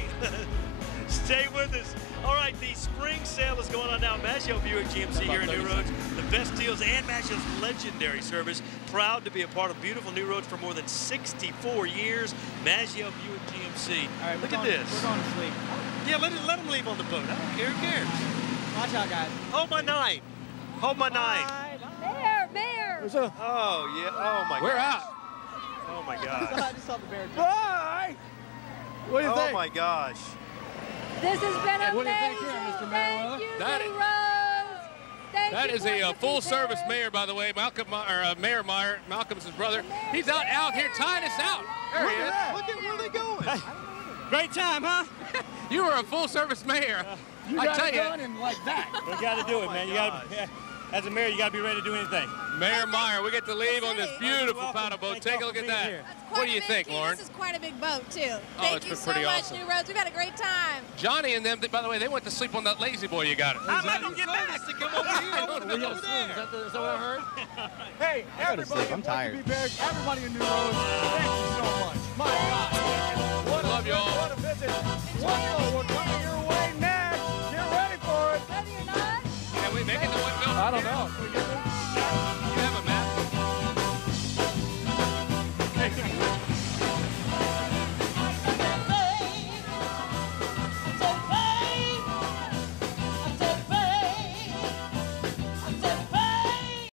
with us. All right, the spring sale is going on now. Maggio Buick GMC here in New Roads. The best deals and Maggio's legendary service. Proud to be a part of beautiful New Roads for more than 64 years. Maggio Buick GMC. All right, look at this. We're going to sleep. Yeah, let them leave on the boat. I don't care. Who cares? Watch out, guys. Hold my 9. Hold my 9. Mayor! Oh, yeah. Oh, my God. We're out. Oh my gosh. I just saw the bear. Bye. What do you think? Oh my gosh. This has been amazing. What do you think here, Mr. Merriweather? Thank you, That New is- Rose. Thank That you, is a Point full-service Computer. mayor, by the way, Mayor Meyer. Malcolm's his brother. He's out here tying us out. There he is. Look at where they going. Great time, huh? You were a full-service mayor. You I got tell it you, done in like that. We got to do it, man. You got to. As a mayor, you got to be ready to do anything. Mayor Meyer, we get to leave on this beautiful paddle boat. Thank Take a you look for at being that. here. What do you think, Lauren? This is quite a big boat, too. Oh, Thank it's you been so pretty much, awesome. New Roads. We've had a great time. Johnny and them, by the way, they went to sleep on that lazy boy you got. I'm not going to get back to come over here. We had a swim. Is that what I heard? Hey, I gotta everybody sleep. I'm in tired. Point Bears, everybody in New Roads, thank you so much. My God. What Love y'all. What a visit. Whoa, we're coming your way next. Get ready for it. Ready or not? Can we make it to Woodville? I don't know.